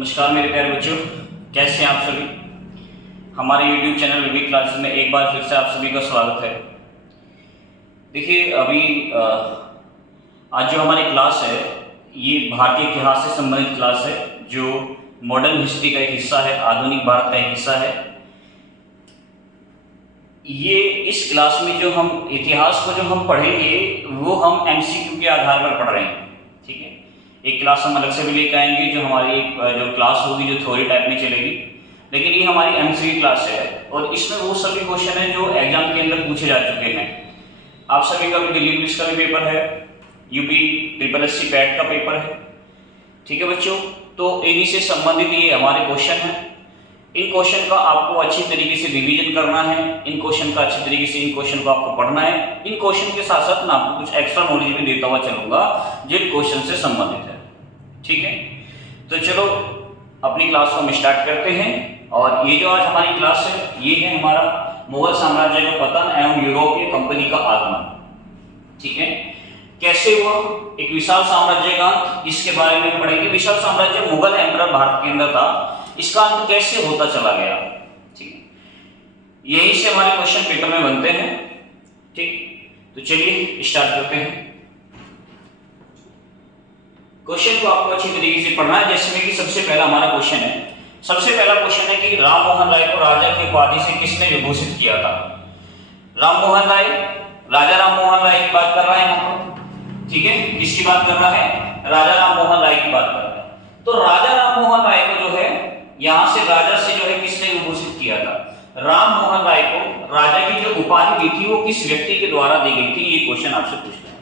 नमस्कार मेरे प्यारे बच्चों, कैसे हैं आप सभी। हमारे YouTube चैनल विवेक क्लासेस में एक बार फिर से आप सभी का स्वागत है। देखिए अभी आज जो हमारी क्लास है ये भारतीय इतिहास से संबंधित क्लास है, जो मॉडर्न हिस्ट्री का एक हिस्सा है, आधुनिक भारत का एक हिस्सा है। ये इस क्लास में जो हम इतिहास को जो हम पढ़ेंगे वो हम MCQ के आधार पर पढ़ रहे हैं, ठीक है। एक क्लास हम अलग से भी लेकर आएंगे जो हमारी जो क्लास होगी जो थ्योरी टाइप में चलेगी, लेकिन ये हमारी MCQ क्लास है और इसमें वो सभी क्वेश्चन हैं जो एग्जाम के अंदर पूछे जा चुके हैं। आप सभी का भी दिल्ली पुलिस का भी पेपर है, UP SSC पैट का पेपर है, ठीक है बच्चों। तो इन्हीं से संबंधित ये हमारे क्वेश्चन हैं। इन क्वेश्चन का आपको अच्छी तरीके से रिवीजन करना है, इन क्वेश्चन का अच्छी तरीके से इन क्वेश्चन को आपको पढ़ना है। इन क्वेश्चन के साथ साथ मैं आपको कुछ एक्स्ट्रा नॉलेज भी देता हुआ चलूंगा जिन क्वेश्चन से संबंधित है, ठीक है। तो चलो अपनी क्लास को हम स्टार्ट करते हैं। और ये जो आज हमारी क्लास है ये है हमारा मुगल साम्राज्य का पतन एवं यूरोपीय कंपनी का आगमन, ठीक है। कैसे हुआ, एक विशाल साम्राज्य का अंत, इसके बारे में पढ़ेंगे। विशाल साम्राज्य मुगल एम्परर भारत के अंदर था, इसका अंत कैसे होता चला गया, ठीक है। यही से हमारे क्वेश्चन पेपर में बनते हैं, ठीक। तो चलिए स्टार्ट करते हैं। क्वेश्चन को आपको अच्छी तरीके से पढ़ना है, जिसमें कि सबसे पहला हमारा क्वेश्चन है। सबसे पहला क्वेश्चन है कि राम मोहन राय को राजा की उपाधि से किसने विभूषित किया था। राम मोहन राय, राजा राम मोहन राय की बात कर रहे हैं हम, ठीक है। किसकी बात कर रहा है, राजा राम मोहन राय की बात कर रहा है। तो राजा राम मोहन राय को जो है यहां से राजा से जो है किसने विभूषित किया था। राम मोहन राय को राजा की जो उपाधि दी थी वो किस व्यक्ति के द्वारा दी गई थी, ये क्वेश्चन आपसे पूछना है।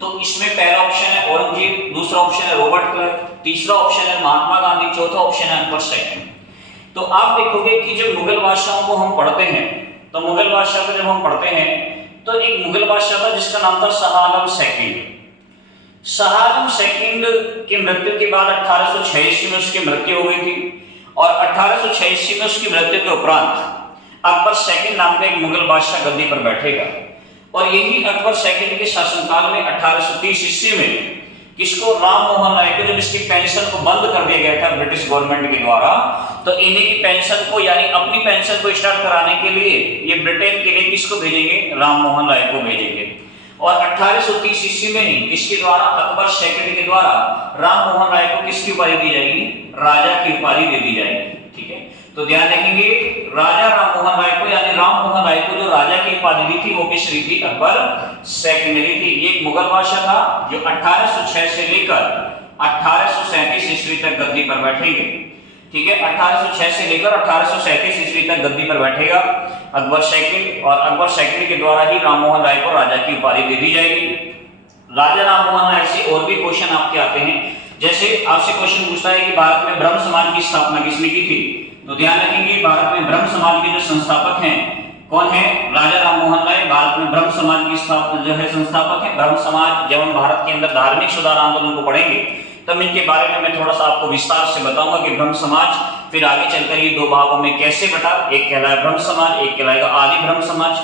तो इसमें पहला ऑप्शन है औरंगजेब, दूसरा ऑप्शन है रॉबर्ट क्लाइव, तीसरा ऑप्शन है महात्मा गांधी, चौथा ऑप्शन है अकबर सेकंड। तो आप देखोगे कि जब मुगल बादशाहों को हम पढ़ते हैं तो मुगल बादशाह को जब हम पढ़ते हैं तो एक मुगल बादशाह था जिसका नाम था शाह आलम सेकंड। शाह आलम सेकंड की मृत्यु के बाद 1886 में उसकी मृत्यु हो गई थी और 1886 में उसकी मृत्यु के उपरांत अकबर सेकंड नाम का एक मुगल बादशाह गद्दी पर बैठेगा। और यही अकबर सेकंड के शासनकाल में 1830 ईस्वी में किसको, राम मोहन राय को, जब इसकी पेंशन को बंद कर दिया गया था ब्रिटिश गवर्नमेंट के द्वारा, तो इन्हीं की पेंशन को यानी अपनी पेंशन को स्टार्ट कराने के लिए ये ब्रिटेन के लिए किसको भेजेंगे, राम मोहन राय को भेजेंगे। और 1830 ईस्वी में ही किसके द्वारा, अकबर सेकंड के द्वारा राम मोहन राय को किसकी उपाधि दी जाएगी, राजा की उपाधि दे दी जाएगी, ठीक है। तो ध्यान रखेंगे राजा राम मोहन राय को यानी राम मोहन राय को जो राजा की उपाधि दी थी वो किसने दी थी, अकबर सेकंड ने दी थी। ये एक मुगल बादशाह था जो 1806 से लेकर 1837 ईस्वी तक गद्दी पर बैठेंगे, ठीक है। 1806 से लेकर 1837 ईस्वी तक गद्दी पर बैठेगा अकबर सेकंड, और अकबर सेकंड के द्वारा ही राम मोहन राय को राजा की उपाधि दे दी जाएगी। राजा राम मोहन राय से और भी क्वेश्चन आपके आते हैं, जैसे आपसे क्वेश्चन पूछता है कि भारत में ब्रह्म समाज की स्थापना किसने की थी। तो ध्यान रखेंगे भारत में ब्रह्म समाज के जो संस्थापक हैं कौन है, राजा राम मोहन राय भारत में ब्रह्म समाज की स्थापना जो है संस्थापक है। ब्रह्म समाज, जब हम भारत के अंदर धार्मिक सुधार आंदोलन को पढ़ेंगे तब इनके बारे में मैं थोड़ा सा आपको विस्तार से बताऊंगा कि ब्रह्म समाज फिर आगे चलकर ये दो भागों में कैसे बटा, एक कहलाएगा ब्रह्म समाज, एक कहलाएगा आदि ब्रह्म समाज,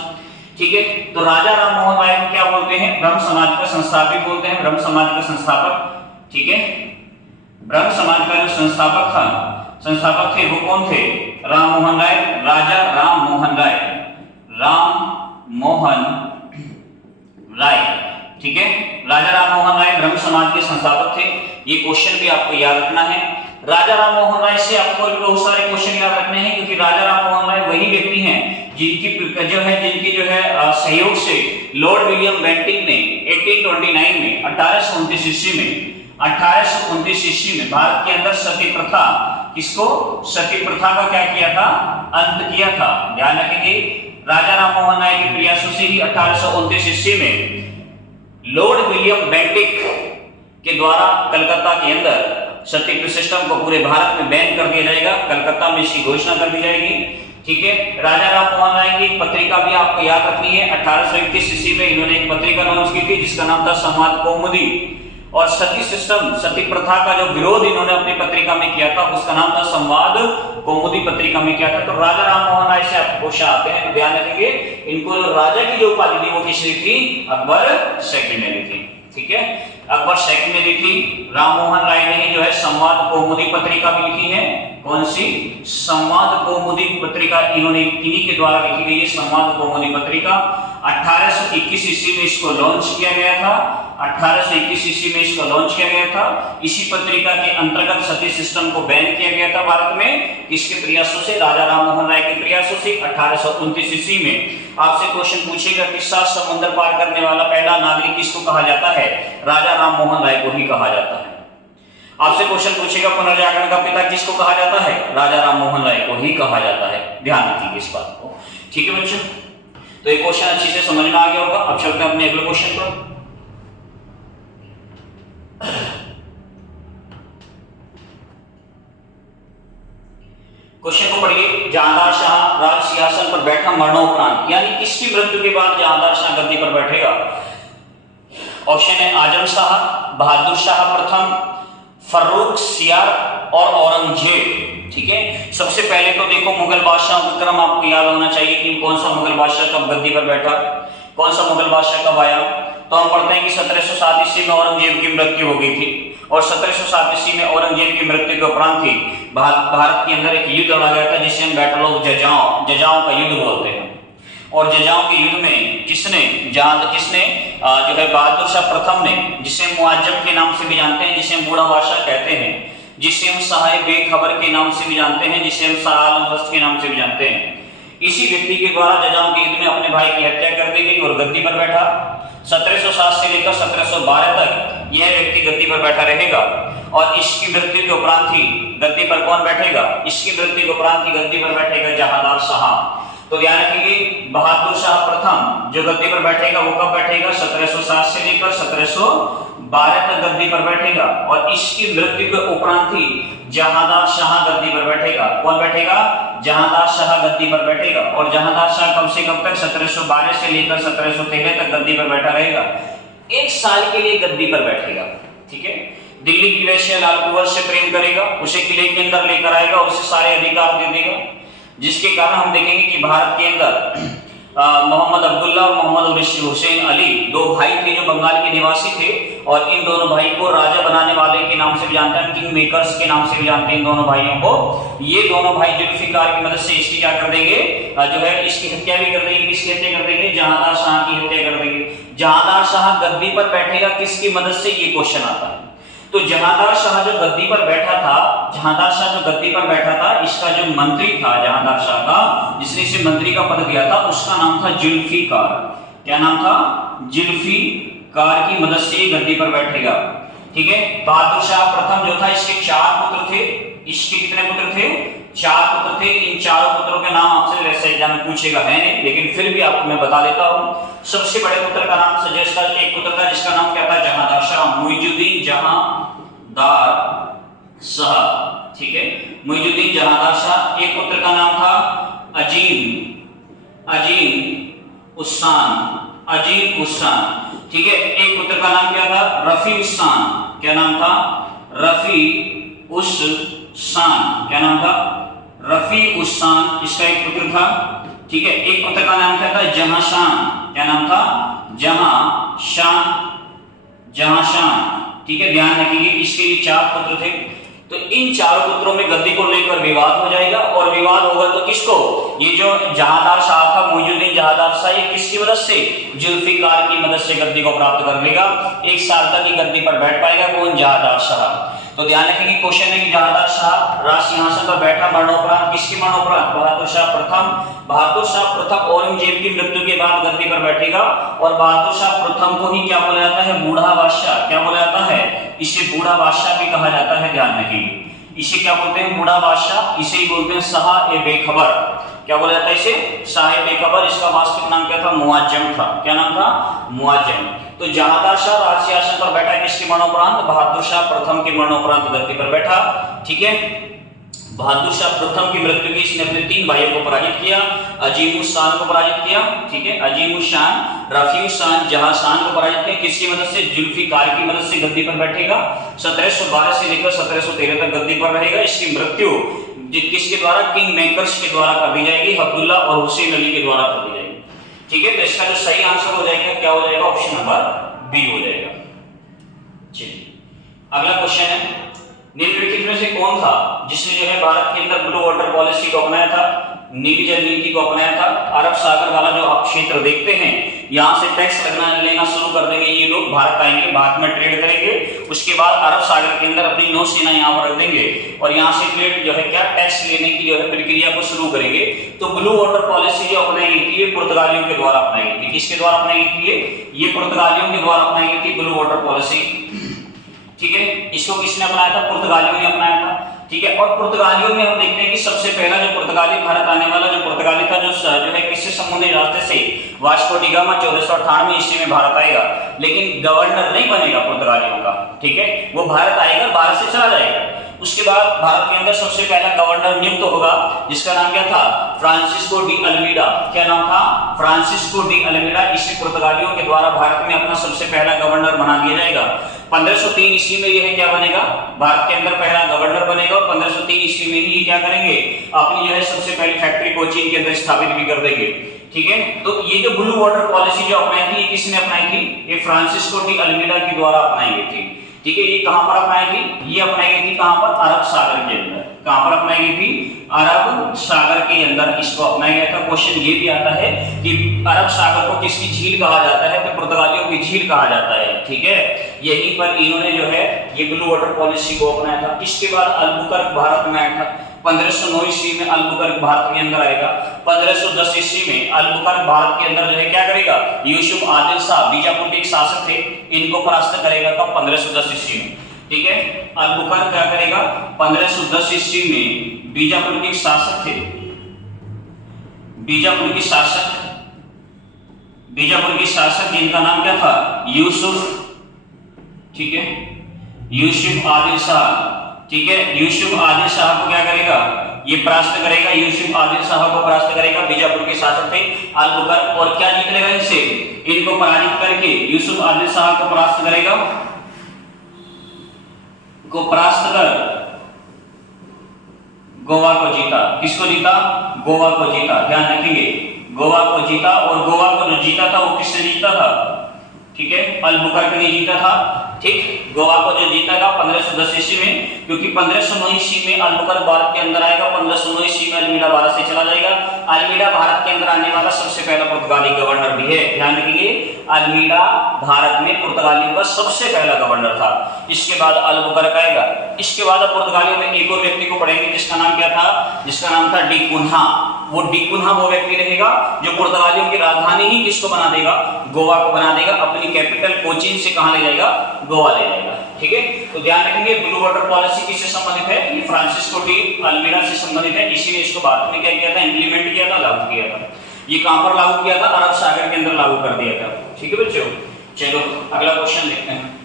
ठीक है। तो राजा राम मोहन राय को क्या बोलते हैं, ब्रह्म समाज का संस्थापक बोलते हैं, ब्रह्म समाज का संस्थापक, ठीक है। ब्रह्म समाज का जो संस्थापक थे वो कौन थे, राम मोहन राय, राजा राम मोहन राय, राम मोहन राय, ठीक है। राजा राम मोहन राय ब्रह्म समाज के संस्थापक थे। ये क्वेश्चन भी आपको याद रखना है। राजा राम मोहन राय से आपको बहुत सारे क्वेश्चन याद रखने हैं, क्योंकि राजा राम मोहन राय वही व्यक्ति हैं जिनकी जो है सहयोग से लॉर्ड विलियम बेंटिक ने 1829 में 1829 ईस्वी में भारत के अंदर सती प्रथा, किसको, सती प्रथा का क्या किया था, अंत किया था। ध्यान रखेंगे राजा राम मोहन राय के प्रयासों से ही 1829 ईस्वी में लॉर्ड विलियम बेंटिक के द्वारा कलकत्ता के अंदर सती सिस्टम को पूरे भारत में बैन कर दिया जाएगा, कलकत्ता में इसकी घोषणा कर दी जाएगी, ठीक है। राजा राम मोहन राय की एक पत्रिका भी आपको याद रखनी है। 1831 ईस्वी में इन्होंने एक पत्रिका लॉन्च की थी जिसका नाम था संवाद कौमुदी, और सती सिस्टम, सती प्रथा का जो विरोध इन्होंने अपनी पत्रिका में किया था उसका नाम था संवाद कौमुदी पत्रिका में किया था। तो राजा राम मोहन राय से आपको क्वेश्चन आते हैं, तो ध्यान रखेंगे इनको राजा की जो उपाधि थी वो किसने थी, अकबर सेकंड ने दी थी, ठीक है। अकबर सेकंड ने लिखी, राम मोहन राय ने ही जो है संवाद कौमुदी पत्रिका भी लिखी है। कौन सी? संवाद कौमुदी पत्रिका, इन्होंने इन्हीं के द्वारा लिखी गई है संवाद कौमुदी पत्रिका। 1821 ईस्वी में इसको लॉन्च किया गया था। 1821 ईस्वी में इसको लॉन्च किया गया था। इसी पत्रिका के अंतर्गत सती सिस्टम को बैन किया गया था भारत में। किसके प्रयासों से? राजा राम मोहन राय के प्रयासों से। 1829 ईस्वी में आपसे क्वेश्चन पूछेगा कि 7 समुद्र पार करने वाला पहला नागरिक किसको कहा जाता है? राजा राम मोहन राय को ही कहा जाता है। आपसे क्वेश्चन पूछेगा पुनर्जागरण का पिता किसको कहा जाता है? राजा राम मोहन राय को ही कहा जाता है। ध्यान रखिए इस बात को। ठीक है बच्चों, तो ये क्वेश्चन अच्छे से समझ में आ गया होगा। अब चलते हैं अपने अगले क्वेश्चन पर। क्वेश्चन को पढ़िए। जहांदार शाह राज सिंहासन पर बैठा मरणोपरांत, यानी किसकी मृत्यु के बाद जहांदार शाह गद्दी पर बैठेगा? ऑप्शन है आजम शाह, बहादुर शाह प्रथम, फर्रुख, सियार और औरंगजेब। ठीक है, सबसे पहले तो देखो मुगल बादशाह का क्रम आपको याद होना चाहिए कि कौन सा मुगल बादशाह कब गद्दी पर बैठा, कौन सा मुगल बादशाह कब आया। तो हम पढ़ते हैं कि 1707 ईस्वी में औरंगजेब की मृत्यु हो गई थी और 1707 ईस्वी में औरंगजेब की मृत्यु के उपरांत ही भारत के अंदर एक युद्ध लड़ा गया था जिसे हम बैटल ऑफ जजाओं का युद्ध बोलते हैं। और जजाओं के युद्ध में किसने जो है बहादुर शाह प्रथम ने, जिसे मुआज्जम के नाम से भी जानते हैं, जिसे हम बूढ़ा बादशाह कहते हैं, जिसे हम सहाय बेखबर के नाम से भी जानते हैं, जिसे हम शाह आलम वस्त के नाम से भी जानते हैं, इसी व्यक्ति के द्वारा जजाओं के युद्ध में अपने भाई की हत्या कर दी गई और गद्दी पर बैठा। 1707 से लेकर 1712 तक यह व्यक्ति गद्दी पर बैठा रहेगा और इसकी मृत्यु के उपरांत ही गद्दी पर कौन बैठेगा? इसकी मृत्यु के उपरांत ही गद्दी पर बैठेगा जहांदार शाह। तो ध्यान रखिए, बहादुर शाह प्रथम जो गद्दी पर बैठेगा वो कब बैठेगा? 1707 से लेकर 1712 तक गद्दी पर बैठेगा और इसकी मृत्यु के उपरांत ही जहांदार शाह गद्दी पर बैठेगा। कौन बैठेगा? जहांदार शाह गद्दी पर बैठेगा। और जहांदार शाह कब से कब तक? 1712 से लेकर 1713 तक गद्दी पर बैठा रहेगा। 1 साल के लिए गद्दी पर बैठेगा। ठीक है, दिल्ली की वैश्या लाल कुंवर से प्रेम करेगा, उसे किले के अंदर लेकर आएगा, उसे सारे अधिकार दे देगा, जिसके कारण हम देखेंगे कि भारत के अंदर मोहम्मद अब्दुल्ला और मोहम्मद हुसैन अली 2 भाई थे जो बंगाल के निवासी थे और इन दोनों भाई को राजा बनाने वाले के नाम से भी जानते हैं, किंग मेकर्स के नाम से भी जानते हैं इन दोनों भाइयों को। ये दोनों भाई जुल्फिकार की मदद से इसकी क्या कर देंगे? जो है इसकी हत्या भी कर देंगे। किसकी हत्या कर देंगे? जहांदार शाह की हत्या कर देंगे। जहांदार शाह गद्दी पर बैठेगा किसकी मदद से? ये क्वेश्चन आता है। तो जहांदार शाह जो गद्दी पर बैठा था, इसका जो मंत्री था जहांदार शाह का, जिसने इसे मंत्री का पद दिया था, उसका नाम था जुल्फिकार। क्या नाम था? जुल्फिकार की मदद से गद्दी पर बैठेगा। ठीक है, बहादुर शाह प्रथम जो था इसके 4 पुत्र थे। इसके कितने पुत्र थे? 4 पुत्र थे। इन चारों पुत्रों के नाम आपसे वैसे एग्जाम में पूछेगा है नहीं, लेकिन फिर भी आपको मैं बता देता हूं। सबसे बड़े पुत्र का नाम सजेस्ट एक पुत्र था जिसका नाम क्या था? जहांदार शाह, मुइजुद्दीन जहांदार शाह। ठीक है, मुइजुद्दीन जहांदार शाह। एक पुत्र का नाम था अजीम उस्सान। ठीक है, एक पुत्र का नाम क्या था? रफी उस्सान। क्या नाम था? रफी उस्सान। क्या नाम था? रफी उस्सान, इसका एक पुत्र था। ठीक है, एक पुत्र का नाम क्या था? जहांशान। क्या नाम था? जहांशान। ठीक है, ध्यान रखिए, इसके ये 4 पुत्र थे। तो इन 4 पुत्रों में गद्दी को लेकर विवाद हो जाएगा और विवाद होगा तो किसको? ये जो जहांदार शाह था, मुइजुद्दीन जहांदार शाह, ये किसकी मदद से? जुल्फिकार की मदद से गद्दी को प्राप्त कर लेगा। 1 साल तक ये गद्दी पर बैठ पाएगा। कौन? जहांदार शाह। तो ध्यान रखेंगे, क्वेश्चन है कि जहांदार शाह राज सिंहासन पर बैठा मरणोपरांत, किसके मरणोपरांत? बहादुर शाह प्रथम औरंगजेब की मृत्यु के बाद गद्दी पर बैठेगा और बहादुर शाह प्रथम को ही क्या बोला जाता है? बूढ़ा बादशाह। क्या बोला जाता है? इसे बूढ़ा बादशाह भी कहा जाता है। ध्यान रखिए, इसे क्या बोलते हैं? बूढ़ा बादशाह। इसे ही बोलते हैं शाह ए बेखबर। क्या बोला जाता है इसे? शाह ए बेखबर। इसका वास्तविक नाम क्या था? मुआज्जम था। क्या नाम था? मुआज्जम। तो जहांदार शाह राज सिंहासन पर बैठा किसके मरणोपरांत? बहादुर शाह प्रथम के मरणोपरांत गद्दी पर बैठा। ठीक है, बहादुर शाह प्रथम की मृत्यु की इसने अपने 3 भाइयों को पराजित किया। अजीम उस्सान को पराजित किया। ठीक है, अजीम उस्सान, रफी उस्सान, जहांशान को पराजित किया। किसकी मदद से? जुल्फिकार की मदद से गद्दी पर बैठेगा। 1712 से लेकर 1713 तक गद्दी पर रहेगा। इसकी मृत्यु किसके द्वारा? किंग मेकर्स के द्वारा कर दी जाएगी, अब्दुल्ला और हुसैन अली के द्वारा कर दी जाएगी। ठीक है, तो इसका जो सही आंसर हो जाएगा क्या हो जाएगा? ऑप्शन नंबर बी हो जाएगा। चलिए अगला क्वेश्चन है, निम्नलिखित में से कौन था जिसने जो है भारत के अंदर ब्लू वाटर पॉलिसी को अपनाया था, नीली जल नीति को अपनाया था। अरब सागर वाला जो आप क्षेत्र देखते हैं, यहाँ से टैक्स लेना शुरू कर देंगे ये लोग, भारत आएंगे, भारत में ट्रेड करेंगे, उसके बाद अरब सागर के अंदर अपनी नौसेना यहाँ पर रख देंगे और यहाँ से ट्रेड जो है क्या टैक्स लेने की जो है प्रक्रिया को शुरू करेंगे। तो ब्लू वाटर पॉलिसी जो अपनाई गई थी ये पुर्तगालियों के द्वारा अपनाई गई थी। किसके द्वारा अपनाई गई थी? ये पुर्तगालियों के द्वारा अपनाई गई थी ब्लू वाटर पॉलिसी। ठीक है, इसको किसने अपनाया था? पुर्तगालियों ने अपनाया था। ठीक है, और पुर्तगालियों में हम देखते हैं कि सबसे पहला जो पुर्तगाली भारत आने वाला जो पुर्तगाली था जो है किससे संबंधित रास्ते से? वास्को डी गामा 1498 ईस्वी में भारत आएगा, लेकिन गवर्नर नहीं बनेगा पुर्तगालियों का। ठीक है, वो भारत आएगा, भारत से चला जाएगा। उसके बाद भारत के अंदर सबसे पहला गवर्नर नियुक्त होगा जिसका नाम क्या था? Francisco de Almeida. क्या नाम था? Francisco de Almeida. इसे पुर्तगालियों के द्वारा भारत में अपना सबसे पहला गवर्नर बना दिया जाएगा। 1503 ईस्वी में यह क्या बनेगा? भारत के अंदर पहला गवर्नर बनेगा और 1503 ईस्वी में ही ये क्या करेंगे? अपनी जो है सबसे पहली फैक्ट्री कोचीन के अंदर स्थापित भी कर देंगे। ठीक है, तो ये जो ब्लू वाटर पॉलिसी जो अपनाई थी ये किसने अपनाई थी? ये फ्रांसिस्को डी अल्मीडा के द्वारा अपनाई गई थी। ठीक है, ये कहां पर अपनाई थी? ये अपनाई गई थी कहां पर? अरब सागर के अंदर। कहां पर अपनाई गई थी? अरब सागर के अंदर इसको अपनाया गया था। क्वेश्चन ये भी आता है कि अरब सागर को किसकी झील कहा जाता है? तो पुर्तगालियों की झील कहा जाता है। ठीक है, यहीं पर इन्होंने जो है ये ब्लू वाटर पॉलिसी को अपनाया था। इसके बाद अल्बुकर्क भारत में आया था। 1509 ईस्वी में अल्बुकर्क भारत के अंदर आएगा। 1510 ईस्वी में अल्बुकर्क भारत के अंदर जो है क्या करेगा? यूसुफ आदिल शाह बीजापुर के एक शासक थे, इनको परास्त करेगा। कब? 1510 ईस्वी में। ठीक है, अल्बुकर्क क्या करेगा? 1510 ईस्वी में बीजापुर के एक शासक थे, बीजापुर के शासक जिनका नाम क्या था? यूसुफ। ठीक है, यूसुफ आदिल शाह। ठीक है, यूसुफ आदिल शाह को क्या करेगा? ये परास्त करेगा। यूसुफ आदिल शाह को परास्त करेगा, बीजापुर के शासक थे अल्बुकर्क। और क्या जीत लेगा इनसे? इनको पराजित करके यूसुफ आदिल शाह को परास्त करेगा, को परास्त कर गोवा को जीता। किसको जीता? गोवा को जीता। ध्यान रखेंगे, गोवा को जीता। और गोवा को जो जीता था वो किसने जीता था? ठीक है, अल्बुकर्क ने जीता था। ठीक, गोवा को जो जीता था 1510 ईस्वी में, क्योंकि 1509 ईस्वी में अल्बुकर्क भारत के अंदर आएगा, 1509 ईस्वी में अल्मीडा भारत से चला जाएगा। अल्मीडा भारत के अंदर आने वाला सबसे पहला पुर्तगाली गवर्नर भी है। ध्यान रखिए, अल्मीडा भारत में पुर्तगालियों का सबसे पहला गवर्नर था। इसके बाद अल्बुकर्क आएगा। इसके बाद पुर्तगालियों में एक और व्यक्ति को पढ़ेंगे जिसका नाम क्या था? जिसका नाम था डी कुन्हा। वो डी कुन्हा वो व्यक्ति रहेगा जो पुर्तगालियों की राजधानी ही किसको बना देगा? गोवा को बना देगा। अपनी कैपिटल कोचीन से कहां ले जाएगा? गोवा ले जाएगा। ठीक है, तो ध्यान रखेंगे ब्लू वाटर पॉलिसी किससे संबंधित है? ये फ्रांसिस्को डी अल्मीडा से संबंधित है। इसीलिए इसको भारत में क्या किया था? इंप्लीमेंट किया था, लागू किया था। ये कहां पर लागू किया था? अरब सागर के अंदर लागू कर दिया था। ठीक है बच्चों, चलो अगला क्वेश्चन देखते हैं।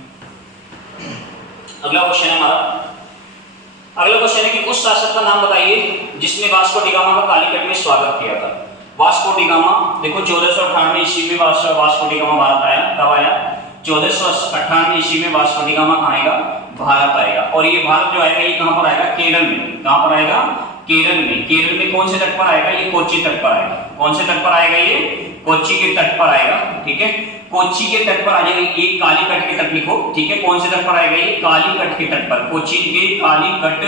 अगला क्वेश्चन है हमारा, अगला क्वेश्चन है कि उस शासक का नाम बताइए जिसने वास्को डी गामा का कालीकट में स्वागत किया था। वास्को डी गामा, देखो 1498 ईस्वी में वास्को डी गामा भारत आया। कब आया? 1498 ईस्वी में वास्को डी गामा कहां आएगा? भारत आएगा। और ये भारत जो आएगा ये कहां पर आएगा? केरल में। कहां पर आएगा? केरल में। केरल में कौन से तट पर आएगा? ये कोच्चि तट पर आएगा। कौन से तट पर आएगा? ये कोच्चि के तट पर आएगा। ठीक है, कोच्चि के तट पर आ जाएगा। ये कालीकट के तट लिखो। ठीक है, कौन से तट पर आएगा? ये कालीकट के तट पर, कोच्चि के कालीकट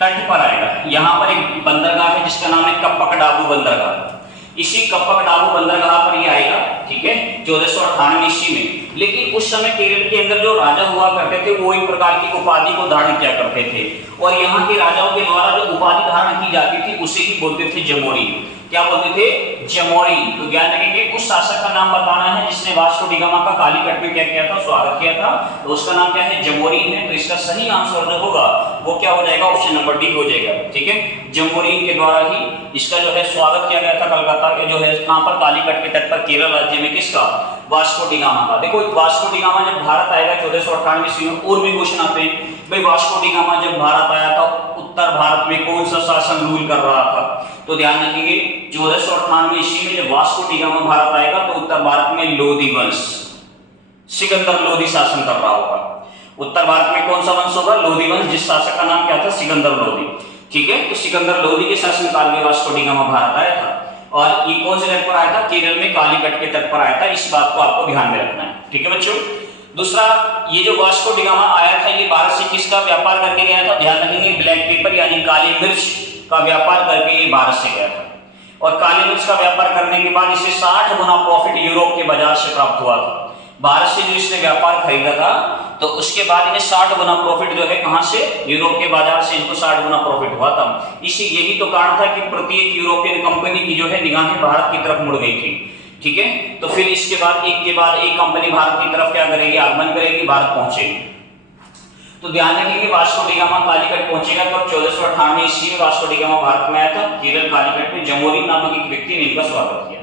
तट पर आएगा। यहाँ पर एक बंदरगाह है जिसका नाम है कप्पकडाबू बंदरगाह। इसी कप्पकडाबू बंदरगाह पर ये आएगा। ठीक है, 1498 ईस्वी में। लेकिन उस समय केरल के अंदर जो राजा हुआ करते थे वो एक प्रकार की उपाधि को धारण किया करते थे, और यहाँ के राजाओं के द्वारा जो उपाधि धारण की जाती थी उसे ही बोलते थे जमोरी। क्या बोलते थे? जमोरी। तो ध्यान रखेंगे, उस शासक का नाम बताना है जिसने वास्को डी गामा का कालीकट में क्या किया था? स्वागत किया था। तो उसका नाम क्या है? जमोरी है। तो इसका सही आंसर जो होगा वो क्या हो जाएगा? ऑप्शन नंबर डी हो जाएगा। ठीक है, जमोरी के द्वारा ही इसका जो है स्वागत किया गया था कलकत्ता के जो है कहां पर? कालीकट के तट पर, केरल राज्य में। किसका? वास्को डी गामा का। देखो वास्को डी गामा जब भारत आएगा 1498 ईस्वी में, और भी क्वेश्चन आते हैं भाई वास्को डी गामा जब भारत आया था उत्तर भारत में कौन सा शासन रूल कर रहा था? तो ध्यान रखिए 1498 ईस्वी में जब वास्को डी गामा भारत आएगा तो उत्तर भारत में लोधी वंश, सिकंदर लोधी शासन कर रहा होगा। उत्तर भारत में कौन सा वंश होगा? लोधी वंश, जिस शासक का नाम क्या था? सिकंदर लोधी। ठीक है, तो सिकंदर लोधी के शासनकाल में वास्को डी गामा भारत आया था। और ये कौन से तट पर आया था? केरल में कालीकट के तट पर आया था। इस बात को आपको ध्यान में रखना है। ठीक है बच्चों, दूसरा, ये जो वास्को डी गामा आया था ये भारत से किसका व्यापार करके गया था? ध्यान रखेंगे, ब्लैक पेपर यानी काली मिर्च का व्यापार करके ये भारत से गया था। और काली मिर्च का व्यापार करने के बाद इसे 60 गुना प्रॉफिट यूरोप के बाजार से प्राप्त हुआ था। भारत से जो इसने व्यापार खरीदा था तो उसके बाद इन्हें 60 गुना प्रॉफिट जो है कहां से? यूरोप के बाजार से इनको 60 गुना प्रॉफिट हुआ था। इसी यही तो कारण था कि प्रत्येक यूरोपियन कंपनी की जो है निगाहें भारत की तरफ मुड़ गई थी। ठीक है, तो फिर इसके बाद एक के बाद एक कंपनी भारत की तरफ क्या करेगी? आगमन करेगी, भारत पहुंचेगी। तो ध्यान रखिए वास्को डी गामा कालीकट पहुंचेगा कब? 1498 ईस्वी में वास्को डी गामा भारत में आया था। केरल कालीकट में जमोरी नामक एक व्यक्ति ने इनका स्वागत किया।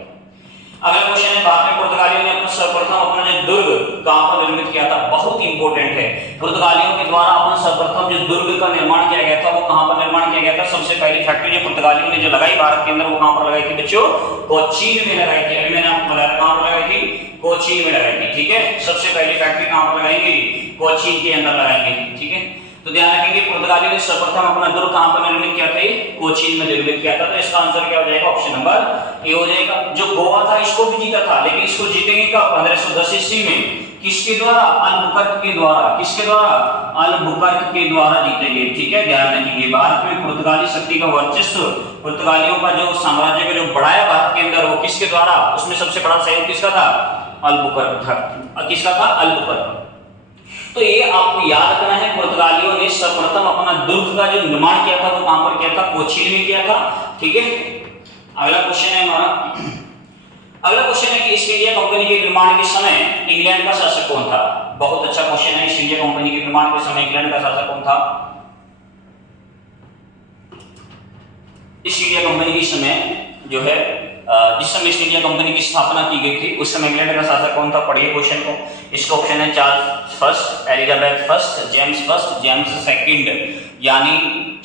अगला क्वेश्चन है, भारत में पुर्तगालियों ने अपना सर्वप्रथम अपना जो दुर्ग कहां पर निर्मित किया था? बहुत इंपॉर्टेंट है। पुर्तगालियों के द्वारा अपना सर्वप्रथम जो दुर्ग का निर्माण किया गया था वो कहां पर निर्माण किया गया था? सबसे पहली फैक्ट्री जो पुर्तगालियों ने जो लगाई भारत के अंदर वो कहां पर लगाई थी बच्चों? कोचीन में लगाई थी। अभी मैंने आपको बताया कहां पर लगाई थी? कोचीन में लगाई थी। ठीक है, सबसे पहली फैक्ट्री कहां पर लगाएंगे? कोचीन के अंदर लगाएंगे। ठीक है, तो ध्यान रखेंगे पुर्तगालियों ने सर्वप्रथम अपना दुर्ग कहां पर निर्मित किया था? कोचीन में निर्मित किया था। तो इसका आंसर क्या हो जाएगा? ऑप्शन नंबर ए हो जाएगा। जो गोवा था इसको भी जीता था, लेकिन इसको जीतेंगे कब? 1510 ईस्वी में। किसके द्वारा? अल्बुकर्क के द्वारा। किसके द्वारा? अल्बुकर्क के द्वारा जीतेंगे। ठीक है, ध्यान रखेंगे भारत में पुर्तगाली शक्ति का वर्चस्व, पुर्तगालियों का जो साम्राज्य को जो बढ़ाया भारत के अंदर वो किसके द्वारा? उसमें सबसे बड़ा सहयोग किसका था? अल्बुकर्क था। किसका था? अल्बुकर्क। तो ये आपको याद रखना है, पुर्तगालियों ने सर्वप्रथम अपना दुर्ग का जो निर्माण किया था वो कहां पर किया था? कोचीन में किया था। ठीक है, अगला क्वेश्चन है हमारा, अगला क्वेश्चन है कि ईस्ट इंडिया कंपनी के निर्माण के समय इंग्लैंड का शासक कौन था? बहुत अच्छा क्वेश्चन है। ईस्ट इंडिया कंपनी के निर्माण के समय इंग्लैंड का शासक कौन था? ईस्ट इंडिया कंपनी के समय जो है जिस समय ईस्ट इंडिया कंपनी की स्थापना की गई थी उस समय इंग्लैंड का शासक कौन था? पढ़िए क्वेश्चन को। इसका ऑप्शन है Charles first, Elizabeth first, James second. यानी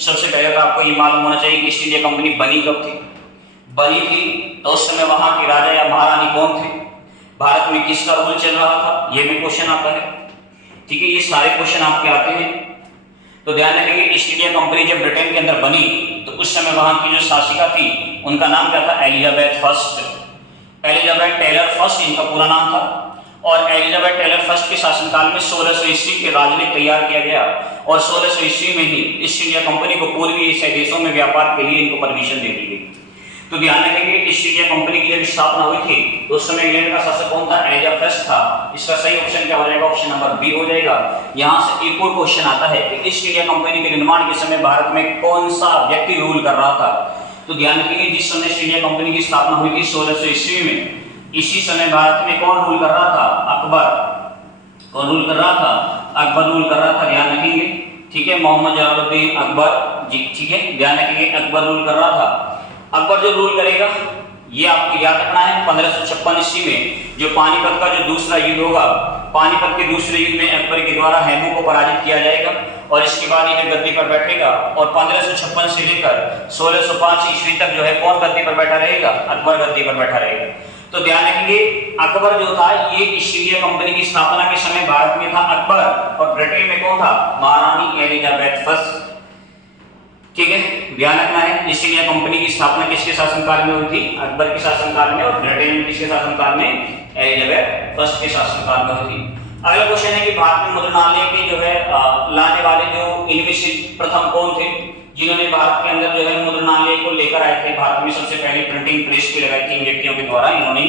सबसे पहले तो आपको ये मालूम होना चाहिए कि ईस्ट इंडिया कंपनी बनी कब थी? बनी थी तो उस समय वहां के राजा या महारानी कौन थे? भारत में किसका रूल चल रहा था? ये भी क्वेश्चन आता है। ठीक है, ये सारे क्वेश्चन आपके आते हैं। तो ध्यान रखिए ईस्ट इंडिया कंपनी जब ब्रिटेन के अंदर बनी तो उस समय वहां की जो शासिका थी उनका नाम क्या था? Elizabeth first. Elizabeth Taylor first इनका पूरा नाम था। और एलिजाबेथ टेलर फर्स्ट के शासनकाल में 1600 ईस्वी के राजनीति तैयार किया गया और 1600 ईस्वी में ही ईस्ट इंडिया कंपनी को पूर्वी एशियाई देशों में व्यापार के लिए इनको परमिशन दे दी गई। तो ध्यान रखेंगे ईस्ट इंडिया कंपनी की जब स्थापना हुई थी तो उस समय इंग्लैंड का शासक कौन था? एलिजाबेथ फर्स्ट था। इसका सही ऑप्शन क्या हो जाएगा? ऑप्शन नंबर बी हो जाएगा। यहाँ से एक और क्वेश्चन आता है कि ईस्ट इंडिया कंपनी के निर्माण के समय भारत में कौन सा व्यक्ति रूल कर रहा था? तो ध्यान रखेंगे जिस समय ईस्ट इंडिया कंपनी की स्थापना हुई थी 1600 ईस्वी में, इसी समय भारत में कौन रूल कर रहा था? अकबर। कौन रूल कर रहा था? अकबर रूल कर रहा था। ध्यान रखेंगे। ठीक है, मोहम्मद जलालुद्दीन अकबर जी। ठीक है, ध्यान रखेंगे अकबर रूल कर रहा था। अकबर जो रूल करेगा ये आपको याद रखना है। 1556 ईस्वी में जो पानीपत का जो दूसरा युद्ध होगा, पानीपत के दूसरे युद्ध में अकबर के द्वारा हैमू को पराजित किया जाएगा और इसके बाद यह गद्दी पर बैठेगा। और 1556 से लेकर 1605 ईस्वी तक जो है कौन गद्दी पर बैठा रहेगा? अकबर गद्दी पर बैठा रहेगा। तो ध्यान रखेंगे अकबर जो था ये ईस्ट इंडिया कंपनी की स्थापना के समय भारत में था अकबर और ब्रिटेन में कौन था? महारानी एलिजाबेथ फर्स्ट। ठीक है, ध्यान रखना है ईस्ट इंडिया कंपनी की स्थापना किसके शासनकाल में हुई थी? अकबर के शासनकाल में। और ब्रिटेन में किसके शासनकाल में? एलिजाबेथ फर्स्ट के शासनकाल में हुई थी। अगला क्वेश्चन है कि भारत में मुद्रणालय के जो है लाने वाले जो इनमें से प्रथम कौन थे जिन्होंने भारत के अंदर जो है मुद्रणालय को लेकर आए थे? भारत में सबसे पहले प्रिंटिंग प्रेस भी लगाई थी इन व्यक्तियों के द्वारा। इन्होंने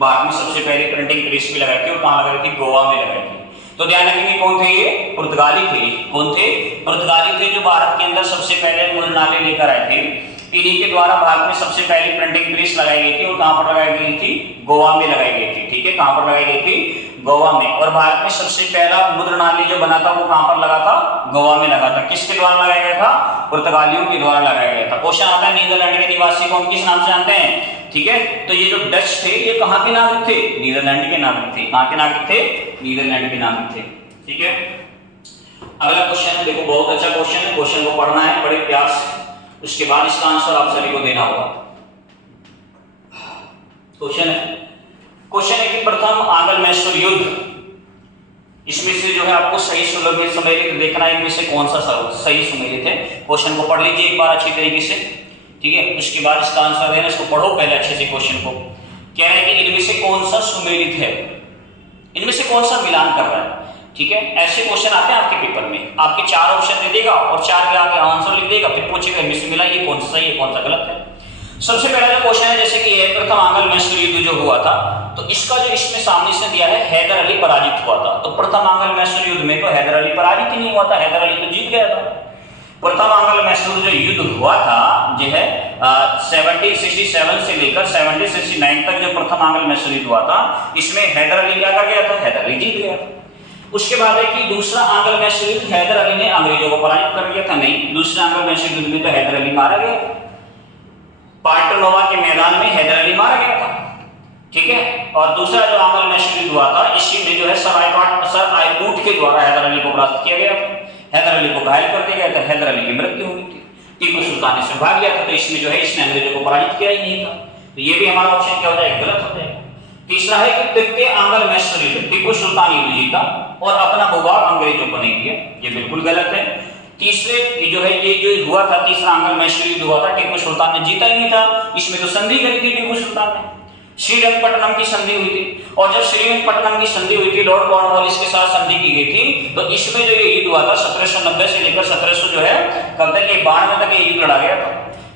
भारत में सबसे पहले प्रिंटिंग प्रेस भी लगाई थी और कहां लगाई थी? गोवा में लगाई थी। तो ध्यान रखेंगे कौन थे ये? पुर्तगाली थे। कौन थे? पुर्तगाली थे जो भारत के अंदर सबसे पहले मुद्रणालय लेकर आए थे। इन्हीं के द्वारा भारत में सबसे पहले प्रिंटिंग प्रेस लगाई गई थी और कहां पर लगाई गई थी? गोवा में लगाई गई थी। ठीक है, कहां पर लगाई गई थी? गोवा में। और भारत में सबसे पहला मुद्रणालय जो बना था वो कहां पर लगा था? गोवा में लगा था। किसके द्वारा लगाया गया था? पुर्तगालियों के द्वारा लगाया गया था। क्वेश्चन आता है नीदरलैंड के निवासी कौन किस नाम से जानते हैं? ठीक है, तो ये जो डच थे ये कहां के नागरिक थे? नीदरलैंड के नागरिक थे। कहां के नागरिक थे? नीदरलैंड के नागरिक थे। ठीक है, अगला क्वेश्चन है, देखो बहुत अच्छा क्वेश्चन है, क्वेश्चन को पढ़ना है बड़े प्यार से, उसके बाद इसका आंसर आप सभी को देना होगा। क्वेश्चन है कि प्रथम आंग्ल मैसूर युद्ध, इसमें से जो है आपको सही सुमेलित देखना है, इनमें से कौन सा सही सुमेलित है। क्वेश्चन को पढ़ लीजिए एक बार अच्छी तरीके से। ठीक है, उसके बाद इसका आंसर देना। इसको पढ़ो पहले अच्छे से क्वेश्चन को। क्या है कि इनमें से कौन सा सुमेलित है, इनमें से कौन सा मिलान कर रहा है। ठीक है, ऐसे क्वेश्चन आते हैं आपके पेपर में, आपके 4 ऑप्शन दे देगा और 4 के आगे आंसर लिख देगा, फिर पूछेगा इनमें से मिला ये कौन सा सही है कौन सा गलत है। सबसे पहला जो क्वेश्चन है, जैसे कि ये प्रथम आंग्ल-मैसूर युद्ध जो हुआ था, तो इसका जो इसमें सामने से दिया है हैदर अली पराजित हुआ था। तो प्रथम आंग्ल-मैसूर युद्ध में तो हैदर अली पराजित ही नहीं हुआ था, हैदर अली तो जीत गया था। प्रथम आंग्ल-मैसूर जो युद्ध हुआ था जो है 1767 से लेकर 1769 तक जो प्रथम आंग्ल-मैसूर युद्ध हुआ था, इसमें हैदर अली क्या कर गया था, हैदर अली जीत गया था। उसके बाद है कि दूसरा आंग्ल-मैसूर युद्ध हैदर अली ने अंग्रेजों को पराजित कर दिया था, नहीं, दूसरे आंग्ल-मैसूर युद्ध में तो हैदर अली मारा गया था, पार्टनोवा के मैदान में हैदर अली मारा गया था, ठीक है। और दूसरा जो आंग्ल-मैसूर युद्ध हुआ था, इसी में जो है सर आइकूट के द्वारा हैदर अली को परास्त किया गया था, हैदर अली को घायल कर दिया गया था, हैदर अली की मृत्यु हुई थी, टीपू सुल्तान इससे भाग गया था, तो इसमें जो है इसने अंग्रेजों को पराजित किया ही नहीं था, तो ये भी हमारा ऑप्शन क्या हो जाएगा, गलत हो जाएगा। तीसरा है कि तृतीय आंग्ल-मैसूर युद्ध, टीपू सुल्तान युद्ध जीता और अपना भूभाग अंग्रेजों को नहीं दिया, ये बिल्कुल गलत है। तीसरे जो है ये जो हुआ था, तीसरा आंग्ल-मैसूर युद्ध हुआ था, टीपू सुल्तान ने जीता ही नहीं था, इसमें तो संधि करी थी टीपू सुल्तान ने, श्रीरंगपट्टनम की संधि हुई थी, और जब श्रीरंगपट्टनम की संधि हुई थी, लॉर्ड कॉर्नवालिस के साथ संधि की गई थी, तो इसमें जो ये युद्ध हुआ था 1790 से लेकर 1700 जो है कब तक, ये 92 तक ये युद्ध लड़ा गया था,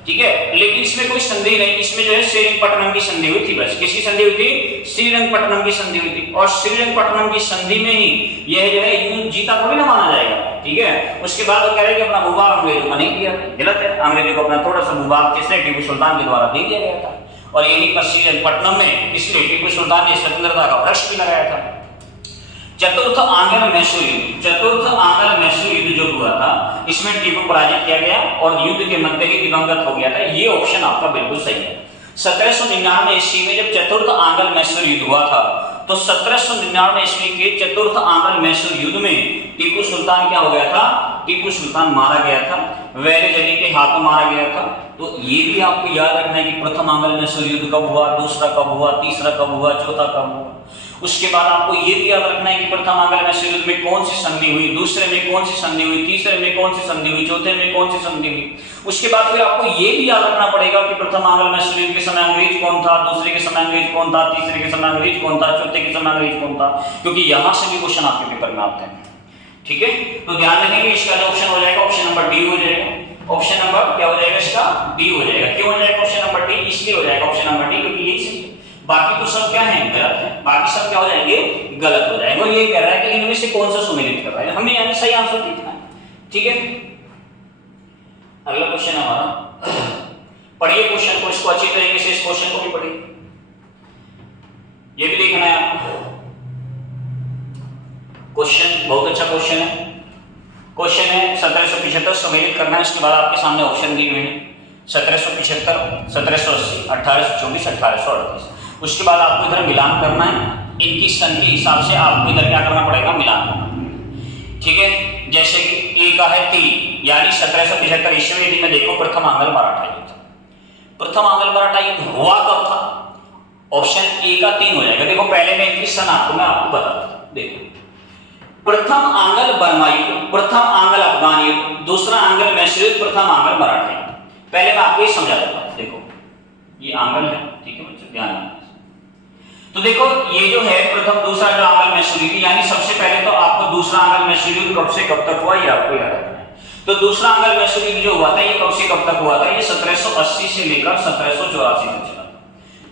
ठीक है। लेकिन इसमें कोई संधि नहीं, इसमें जो है श्रीरंगपट्टनम की संधि हुई थी, बस किसकी संधि हुई थी, श्रीरंगपट्टनम की संधि हुई थी, और श्रीरंगपट्टनम की संधि में ही यह जो है युद्ध जीता थोड़ी ना माना जाएगा, ठीक है। उसके बाद वो कह रहे हैं कि अपना भूभाग अंग्रेजों को नहीं दिया, गलत है, अंग्रेजों को अपना थोड़ा सा भूभाग किसने, टीपू सुल्तान के द्वारा दे दिया गया था, और यही पर श्रीरंगपट्टनम में इसलिए टीपू सुल्तान ने स्वतंत्रता का वृक्ष भी लगाया था। चतुर्थ आंग्ल-मैसूर युद्ध, चतुर्थ आंग्ल-मैसूर युद्ध जो हुआ था, इसमें टीपू पराजित किया गया और युद्ध के मध्य ही दिवंगत हो गया था, ये ऑप्शन आपका बिल्कुल सही है। 1799 ईस्वी में जब चतुर्थ आंग्ल-मैसूर युद्ध हुआ था, तो 1799 ईस्वी के चतुर्थ आंग्ल-मैसूर युद्ध में टीपू सुल्तान क्या हो गया था, टीपू सुल्तान मारा गया था, वैरेज अली के हाथों मारा गया था। तो ये भी आपको याद रखना है कि प्रथम आंग्ल-मैसूर युद्ध कब हुआ, दूसरा कब हुआ, तीसरा कब हुआ, चौथा कब हुआ। उसके बाद आपको ये भी याद रखना है कि प्रथम आंग्ल-मैसूर युद्ध में कौन सी संधि हुई, दूसरे में कौन सी संधि हुई, तीसरे में कौन सी संधि हुई, चौथे में कौन सी संधि हुई। उसके बाद फिर आपको ये भी याद रखना पड़ेगा कि प्रथम आंग्ल-मैसूर युद्ध के समय अंग्रेज कौन था, दूसरे के समय अंग्रेज कौन था, तीसरे के समय अंग्रेज कौन था, चौथे के समय अंग्रेज कौन था, क्योंकि यहां से भी क्वेश्चन आपके पेपर में आते हैं, ठीक है। तो ध्यान रखेंगे, इसका जो ऑप्शन हो जाएगा ऑप्शन नंबर डी हो जाएगा, ऑप्शन नंबर क्या हो जाएगा, इसका डी हो जाएगा। क्यों हो जाएगा ऑप्शन नंबर डी, इसलिए हो जाएगा ऑप्शन नंबर डी क्योंकि यही सही है, बाकी तो सब क्या है, गलत है, बाकी सब क्या हो जाएंगे, गलत हो जाएंगे। और ये कह रहा है कि इनमें से कौन सा सुमेलित कर रहा है, हमें यानी सही आंसर देखना है, ठीक है। अगला क्वेश्चन हमारा, पढ़िए क्वेश्चन को, इसको अच्छी तरीके से इस क्वेश्चन को भी पढ़िए, ये भी देखना है आपको। क्वेश्चन बहुत अच्छा क्वेश्चन है, क्वेश्चन है 1775 सुमेलित करना है। इसके बाद आपके सामने ऑप्शन दिए हुए हैं 1775, 1780, 1824, 1838। उसके बाद आपको इधर मिलान करना है, इनकी सन के हिसाब से आपको इधर क्या करना पड़ेगा, मिलान करना, ठीक है। जैसे कि ए का है 3, यानी 1775 ईस्वी यदि में देखो प्रथम आंग्ल मराठा युद्ध, प्रथम आंग्ल मराठा युद्ध हुआ कब था, ऑप्शन ए का 3 हो जाएगा। देखो पहले मैं इनकी सन आपको बता देता, देखो प्रथम आंग्ल बर्मा युद्ध, प्रथम आंग्ल अफगान युद्ध, दूसरा आंग्ल-मैसूर युद्ध, प्रथम आंग्ल मराठा युद्ध। पहले मैं आपको ये समझा देता हूं, देखो ये आंग्ल है, ठीक है बच्चों, ध्यान रखना। तो देखो ये जो है प्रथम दूसरा जो आंग्ल-मैसूर युद्ध, यानी सबसे पहले तो आपको दूसरा आंग्ल-मैसूर युद्ध कब से कब तक हुआ ये आपको याद रखना है। तो दूसरा आंग्ल-मैसूर युद्ध जो हुआ था ये कब से कब तक हुआ था, ये 1780 से लेकर 1784 तक चला था।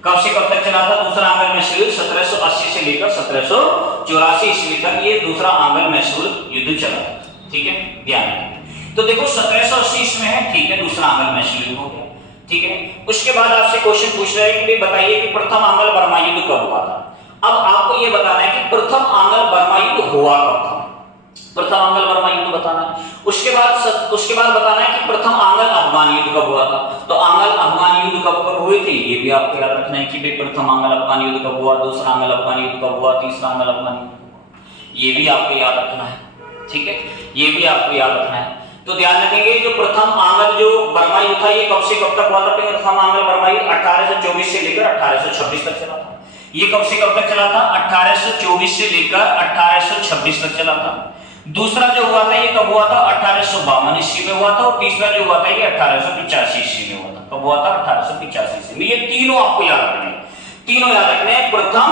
कब से कब तक चला था दूसरा आंग्ल-मैसूर युद्ध, 1780 से लेकर 1784 ईस्वी तक ये दूसरा आंग्ल-मैसूर युद्ध चला था, ठीक है, ध्यान रखिए। तो देखो 1780 इसमें है, ठीक है, दूसरा आंग्ल-मैसूर युद्ध हो गया, ठीक है। उसके बाद आपसे क्वेश्चन पूछ रहा है कि बताइए कि प्रथम आंग्ल बर्मा युद्ध कब हुआ था। अब आपको यह बताना है कि प्रथम आंग्ल बर्मा युद्ध हुआ कब था, प्रथम आंग्ल बर्मा युद्ध बताना है। उसके बाद बताना है कि प्रथम आंग्ल अफगान युद्ध कब हुआ था। तो आंग्ल अफगान युद्ध कब हुए थे ये भी आपको याद रखना है कि प्रथम आंग्ल अफगान युद्ध कब हुआ, दूसरा आंग्ल अफगान युद्ध कब हुआ, तीसरा आंग्ल अफगान युद्ध कब हुआ, ये भी आपको याद रखना है, ठीक है, ये भी आपको याद रखना है। तो ध्यान रखेंगे जो प्रथम आंग्ल जो बर्मा युद्ध था ये कब से कब तक हुआ था, प्रथम आंग्ल बर्मा युद्ध 1824 से लेकर 1826 तक चला था। ये कब से कब तक चला था, 1824 से लेकर 1826 तक चला था। दूसरा जो हुआ था ये कब हुआ था, 1852 ईस्वी में हुआ था, और तीसरा जो हुआ था ये 1885 ईस्वी में हुआ था। कब हुआ था, 1885 ईस्वी में। ये तीनों आपको याद रखने हैं, तीनों याद रखने हैं, प्रथम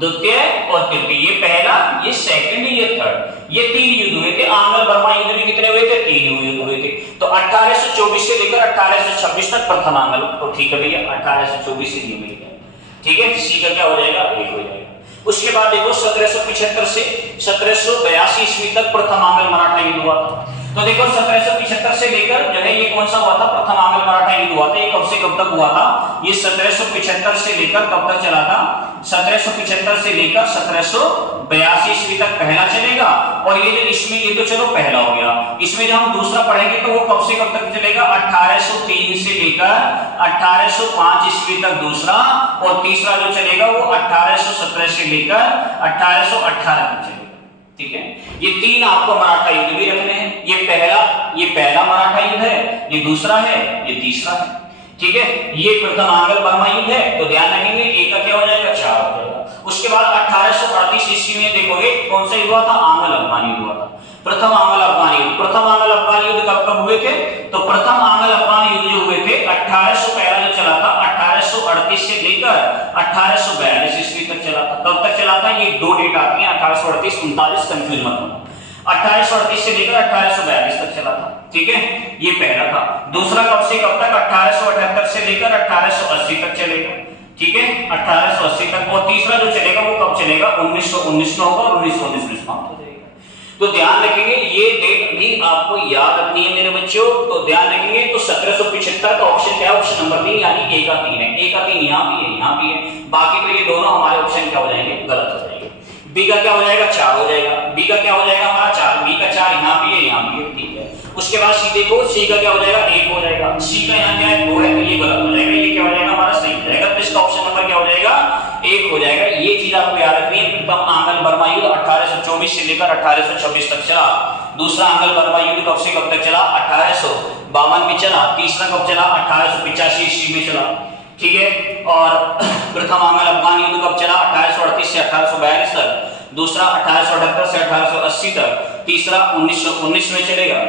द्वितीय और तृतीय, ये पहला, ये सेकंड, ये थर्ड, ये 3 युद्ध हुए थे। आंग्ल बर्मा युद्ध भी कितने हुए थे? 3 युद्ध हुए थे। तो 1824 से लेकर 1826 तक प्रथम आंग्ल, तो ठीक है भैया 1824 से नहीं मिल गया, ठीक है। सी का क्या हो जाएगा? 1 हो जाएगा। उसके बाद देखो 1775 से 1782 ईस्वी तक प्रथम आंग्ल मराठा युद्ध हुआ था। तो देखो 1775 से लेकर जो है ये कौन सा हुआ था? प्रथम आंग्ल मराठा युद्ध हुआ था। ये कब से कब तक हुआ था? ये 1775 से लेकर कब तक चला था? 1775 से लेकर 1782 ईस्वी तक पहला चलेगा। और ये जो इसमें, ये तो चलो पहला हो गया, इसमें जो हम दूसरा पढ़ेंगे तो वो कब से कब तक चलेगा? 1803 से लेकर 1805 ईस्वी तक दूसरा, और तीसरा जो चलेगा वो 1817 से लेकर 1818 तक चलेगा, ठीक है। ये 3 आपको मराठा युद्ध भी रखने हैं। ये पहला मराठा युद्ध है, ये दूसरा है, ये तीसरा है, ठीक है। ये प्रथम आंग्ल बर्मा युद्ध है, तो ध्यान रखेंगे एक का क्या हो जाएगा? 4 हो जाएगा। उसके बाद 1838 ईस्वी में देखोगे कौन सा युद्ध हुआ था? आंग्ल अफगान युद्ध हुआ था। प्रथम आंग्ल अफगान युद्ध, प्रथम आंग्ल अफगान युद्ध कब कब हुए थे? तो प्रथम आंग्ल अफगान युद्ध जो हुए थे 1800 पहला जो चला था 1838 से लेकर 1842 ईस्वी तक चला था। कब तक चला था? ये 2 डेट आती हैं, 1838 39, कंफ्यूज मत होना। 1838 से लेकर 1842 तक चला था, ठीक है। ये पहला था। दूसरा कब से कब तक? 1878 से लेकर 1880 तक चलेगा, ठीक है, 1880 तक। और तीसरा जो चलेगा वो कब चलेगा? 1919 में होगा, और 1919 में समाप्त हो जाएगा। तो ध्यान रखेंगे ये डेट भी आपको याद रखनी है मेरे बच्चों, तो ध्यान रखेंगे। तो 1775 का ऑप्शन क्या है? ऑप्शन नंबर 3, यानी A का 3 है। A का 3 यहाँ भी है, यहाँ भी है, बाकी तो ये दोनों हमारे ऑप्शन क्या हो जाएंगे? गलत हो जाएंगे। B का क्या हो जाएगा? 4 हो जाएगा। B का क्या हो जाएगा हमारा? 4। B का 4 यहाँ भी है, यहाँ भी है, ठीक है। उसके बाद C देखो, C का क्या हो जाएगा? 1 हो जाएगा। C का यहाँ क्या है? 2 है, तो ये गलत हो जाएगा। ये क्या हो जाएगा? हमारा सही हो जाएगा। तो इसका ऑप्शन नंबर क्या हो जाएगा? 1 हो जाएगा। ये चीज आपको याद रखनी है। प्रथम आंग्ल बर्मा युद्ध 1824 से लेकर 1826 तक चला। दूसरा आंग्ल बर्मा युद्ध कब से कब तक चला? 1852 में चला। तीसरा कब चला? 1885 ईस्वी में चला, ठीक है। और प्रथम आंग्ल अफगान युद्ध कब चला? 1838 से 1842 तक। दूसरा 1878 से 1880 तक। तीसरा 1919 में चलेगा।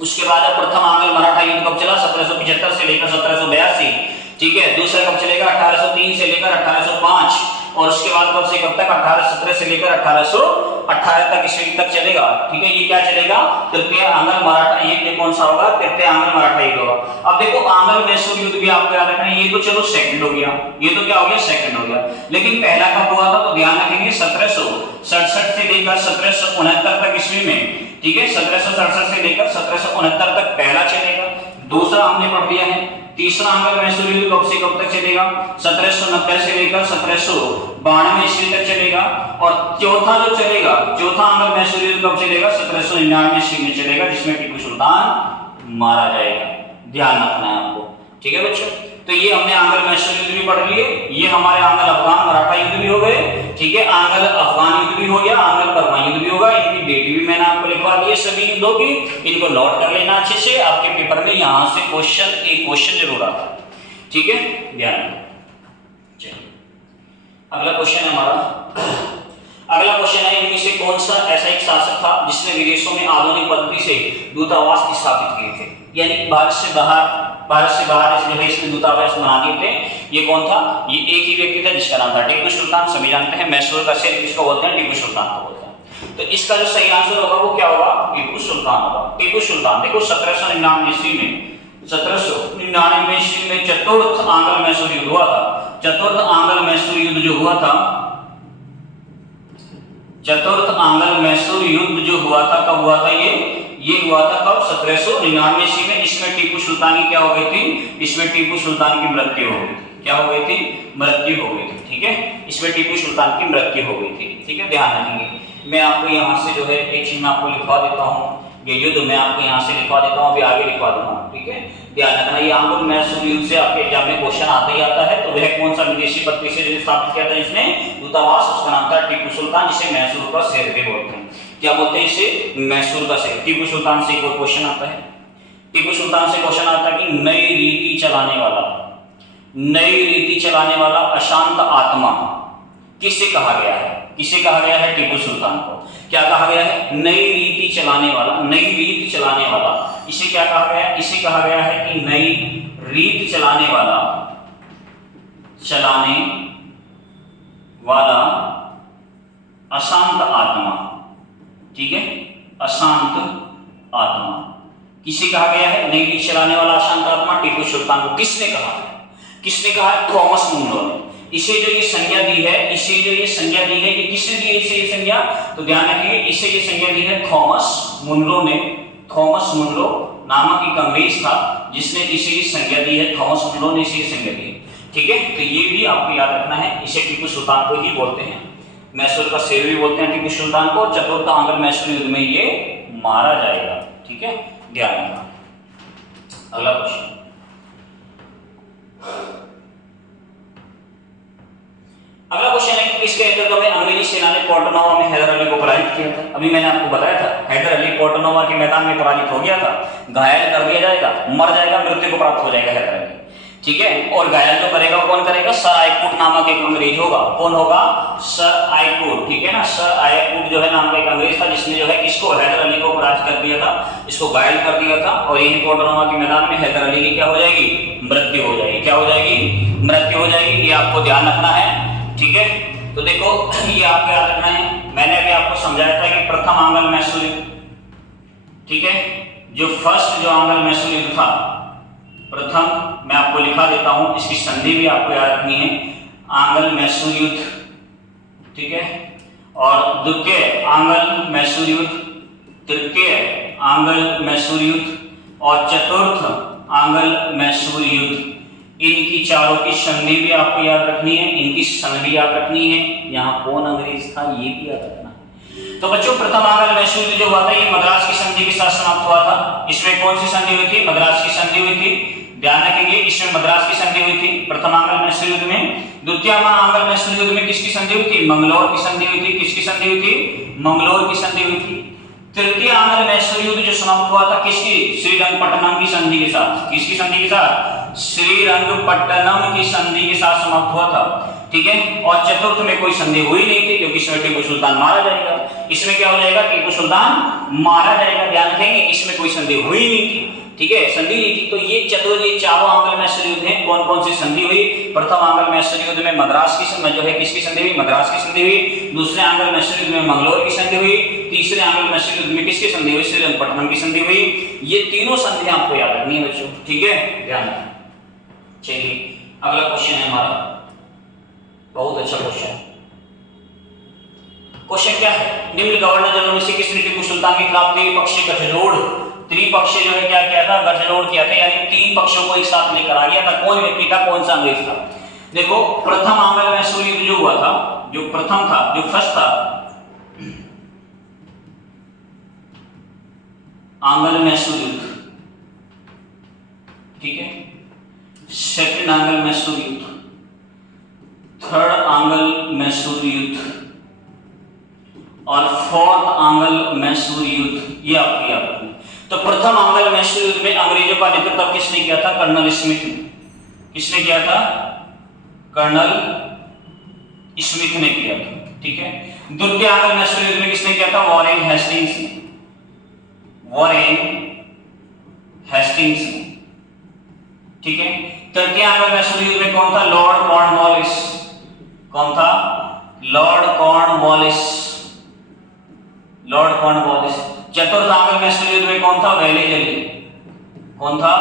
उसके बाद प्रथम आंग्ल मराठा युद्ध कब चला? 1775 से लेकर 1782, ठीक है। दूसरा कब चलेगा? 1803 से लेकर 1805। और उसके बाद कब से कब तक? 1817 से लेकर 1818 तक ईस्वी तक चलेगा, ठीक है। ये क्या चलेगा? तृतीय आंग्ल मराठा। ये कौन सा होगा? तृतीय आंग्ल मराठा युद्ध होगा। अब देखो आंग्ल मैसूर युद्ध भी आपको याद रखना है। ये तो चलो सेकंड हो गया, ये तो क्या हो गया? सेकंड हो गया। लेकिन पहला कब हुआ था? तो ध्यान रखेंगे 1767 से लेकर 1769 तक ईस्वी में, ठीक है। 1767 से लेकर 1769 तक पहला चलेगा। दूसरा हमने पढ़ दिया है। तीसरा आंग्ल मैसूर युद्ध कब से कब तक चलेगा? 1790 से लेकर 1792 ईस्वी तक चलेगा। और चौथा जो चलेगा, चौथा आंग्ल मैसूर युद्ध कब चलेगा? 1799 ईस्वी में चलेगा, जिसमें टीपू सुल्तान मारा जाएगा। ध्यान रखना है आपको, ठीक है बच्चों। तो ये हमने आंग्ल मैसूर युद्ध भी पढ़ लिए। ये हमारे आंग्ल अफगान मराठा युद्ध भी हो गए, ठीक है। आंग्ल अफगान युद्ध भी हो गया, आंग्ल बर्मा युद्ध भी होगा। इनकी डेट भी मैंने आपको लिखवा दी है सभी युद्धों की। इनको नोट कर लेना अच्छे से। आपके पेपर में यहां से एक क्वेश्चन जरूर आता है, ठीक है, ध्यान रखना। अगला क्वेश्चन है हमारा। अगला क्वेश्चन है, इनमें से कौन सा ऐसा एक शासक था जिसने विदेशों में आधुनिक पद्धति से दूतावास स्थापित किए थे? यानी भारत से बाहर इस जगह इसने दूतावास बना दिए थे। ये कौन था? ये एक ही व्यक्ति था जिसका नाम था टीपू सुल्तान। सभी जानते हैं मैसूर का शेर किसको बोलते हैं? टीपू सुल्तान को बोलते हैं। तो इसका जो सही आंसर होगा वो क्या होगा? टीपू सुल्तान होगा। टीपू सुल्तान देखो 1799 ईस्वी में चतुर्थ आंग्ल मैसूर युद्ध हुआ था। चतुर्थ आंग्ल मैसूर युद्ध जो हुआ था, चतुर्थ आंग्ल मैसूर युद्ध जो हुआ था, कब हुआ था? ये हुआ था कब? 1799 ईस्वी में। इसमें टीपू सुल्तान की क्या हो गई थी? इसमें टीपू सुल्तान की मृत्यु हो गई थी। क्या हो गई थी? मृत्यु हो गई थी, ठीक है। इसमें टीपू सुल्तान की मृत्यु हो गई थी, ठीक है। ध्यान रखेंगे। मैं आपको यहाँ से जो है एक चीज मैं आपको लिखवा देता हूँ। ये युद्ध मैं आपको यहाँ से लिखवा देता हूँ, अभी आगे लिखवा दूंगा, ठीक है। ध्यान रखना, ये आंग्ल मैसूर युद्ध से आपके एग्जाम में क्वेश्चन आता ही आता है। तो वह कौन सा विदेशी पद्धति से स्थापित किया था जिसने दूतावास? उसका नाम था टीपू सुल्तान, जिसे मैसूर का शेर भी बोलते हैं। क्या बोलते हैं इसे? मैसूर का शेर। टीपू सुल्तान से कोई क्वेश्चन आता है। टीपू सुल्तान से क्वेश्चन आता है कि नई रीति चलाने वाला अशांत आत्मा किसे कहा गया है? किसे कहा गया है? टीपू सुल्तान को। क्या कहा गया है? नई रीति चलाने वाला। इसे क्या कहा गया है? इसे कहा गया है कि नई रीत चलाने वाला अशांत आत्मा, ठीक है, अशांत आत्मा किसे कहा गया है? नई देश चलाने वाला अशांत आत्मा टीपू सुल्तान को किसने कहा है? किसने कहा है? थॉमस मुनरो ने। इसे जो ये संज्ञा दी है, इसे जो ये संज्ञा दी है, ये किसने दी है इसे ये संज्ञा? तो ध्यान रखिए, इसे ये संज्ञा दी है थॉमस मुनरो ने। थॉमस मुनरो नामक एक अंग्रेज था जिसने इसे ये संज्ञा दी है। थॉमस मुनरो ने इसे संज्ञा दी है, ठीक है। तो ये भी आपको याद रखना है। इसे टीपू सुल्तान को ही बोलते हैं, मैसूर का शेर भी बोलते हैं टीपू सुल्तान को। चतुर्थ आंग्ल मैसूर युद्ध में ये मारा जाएगा, ठीक है, ध्यान रखना। अगला क्वेश्चन, अगला क्वेश्चन है कि किसके नेतृत्व में अंग्रेजी सेना ने पोर्टनोवा में हैदर अली को पराजित किया था? अभी मैंने आपको बताया था, हैदर अली पोर्टनोवा के मैदान में पराजित हो गया था, घायल कर दिया जाएगा, मर जाएगा, मृत्यु को प्राप्त हो जाएगा हैदर अली, ठीक है। और घायल जो करेगा कौन करेगा? सर आइकूट नामक एक अंग्रेज होगा। कौन होगा? सर आइकूट, ठीक है ना। सर आइकूट जो है नाम का एक अंग्रेज था जिसने जो है किसको? हैदर अली को पराजित कर दिया था, इसको घायल कर दिया था। और यही पोर्टनोवा के मैदान में हैदर अली की क्या हो जाएगी? मृत्यु हो जाएगी। क्या हो जाएगी? मृत्यु हो जाएगी। ये आपको ध्यान रखना है, ठीक है। तो देखो ये आपको याद रखना है, मैंने अभी आपको समझाया था कि प्रथम आंग्ल मैसूर युद्ध, ठीक है, जो फर्स्ट जो आंग्ल मैसूर युद्ध था, प्रथम मैं आपको लिखा देता हूं, इसकी संधि भी आपको याद रखनी है, आंग्ल मैसूर युद्ध, ठीक है। और द्वितीय आंग्ल मैसूर युद्ध, तृतीय आंग्ल मैसूर युद्ध और चतुर्थ आंग्ल मैसूर युद्ध, इनकी चारों की संधि भी आपको याद रखनी है, इनकी संधि याद रखनी है। यहाँ कौन अंग्रेज था ये भी याद रखना है। तो बच्चों प्रथम आंग्ल मैसूर युद्ध जो हुआ था ये मद्रास की संधि के साथ समाप्त हुआ था। इसमें कौन सी संधि हुई थी? मद्रास की संधि हुई थी, ध्यान रखेंगे, इसमें मद्रास की संधि हुई थी प्रथम आंग्ल मैसूर युद्ध में। द्वितीय आंग्ल मैसूर युद्ध में किसकी संधि हुई थी? मंगलौर की संधि हुई थी। किसकी संधि हुई थी? मंगलौर की संधि हुई थी। तृतीय आंग्ल मैसूर युद्ध जो समाप्त हुआ था किसकी? श्रीरंगपट्टनम की संधि के साथ। किसकी संधि के साथ? श्रीरंगपट्टनम की संधि के साथ समाप्त हुआ था, ठीक है। और चतुर्थ में कोई संधि हुई नहीं थी क्योंकि इसमें टीपू सुल्तान मारा जाएगा। इसमें क्या हो जाएगा? टीपू सुल्तान मारा जाएगा, ध्यान रखेंगे, इसमें कोई संधि हुई नहीं थी, ठीक है, संधि नहीं थी। तो ये चारों आंग्ल मैसूर युद्ध हैं। कौन कौन सी संधि हुई? प्रथम आंग्ल मैसूर युद्ध में मद्रास की जो है किसकी संधि हुई? मद्रास की संधि हुई। दूसरे आंग्ल मैसूर युद्ध में मंगलौर की संधि हुई। तीसरे आंग्ल मैसूर युद्ध में किसकी संधि हुई? श्रीरंगपट्टनम की संधि हुई। ये तीनों संधि आपको याद रखनी है बच्चों, ठीक है, ध्यान रखना। चलिए अगला क्वेश्चन है हमारा, बहुत अच्छा क्वेश्चन है। क्वेश्चन क्या है? निम्न गवर्नर जनरल में से किसने टीपू सुल्तान के खिलाफ त्रिपक्षीय गठजोड़, त्रिपक्षीय जो है क्या किया था? गठजोड़ किया था, यानी तीन पक्षों को एक साथ लेकर आ गया था। कौन व्यक्ति था? कौन सा अंग्रेज था? देखो प्रथम आंग्ल मैसूर युद्ध जो हुआ था, जो प्रथम था, जो फर्स्ट था आंग्ल मैसूर युद्ध, ठीक है, सेकंड आंग्ल मैसूर युद्ध, थर्ड आंग्ल मैसूर युद्ध और फोर्थ आंग्ल मैसूर युद्ध, ये आपको याद रखना। तो प्रथम आंग्ल मैसूर युद्ध में अंग्रेजों का नेतृत्व किसने किया था? कर्नल स्मिथ ने। किसने किया था? कर्नल स्मिथ ने किया था, ठीक है। द्वितीय आंग्ल मैसूर युद्ध में किसने किया था? वॉरेन हेस्टिंग्स ने। वॉरेन हेस्टिंग्स ने, ठीक है। तृतीय आंग्ल मैसूर युद्ध में कौन था? Lord Cornwallis. कौन था? Lord Cornwallis. Lord Cornwallis. चतुर्थ आंग्ल मैसूर युद्ध में कौन था? वेलेजली। कौन था?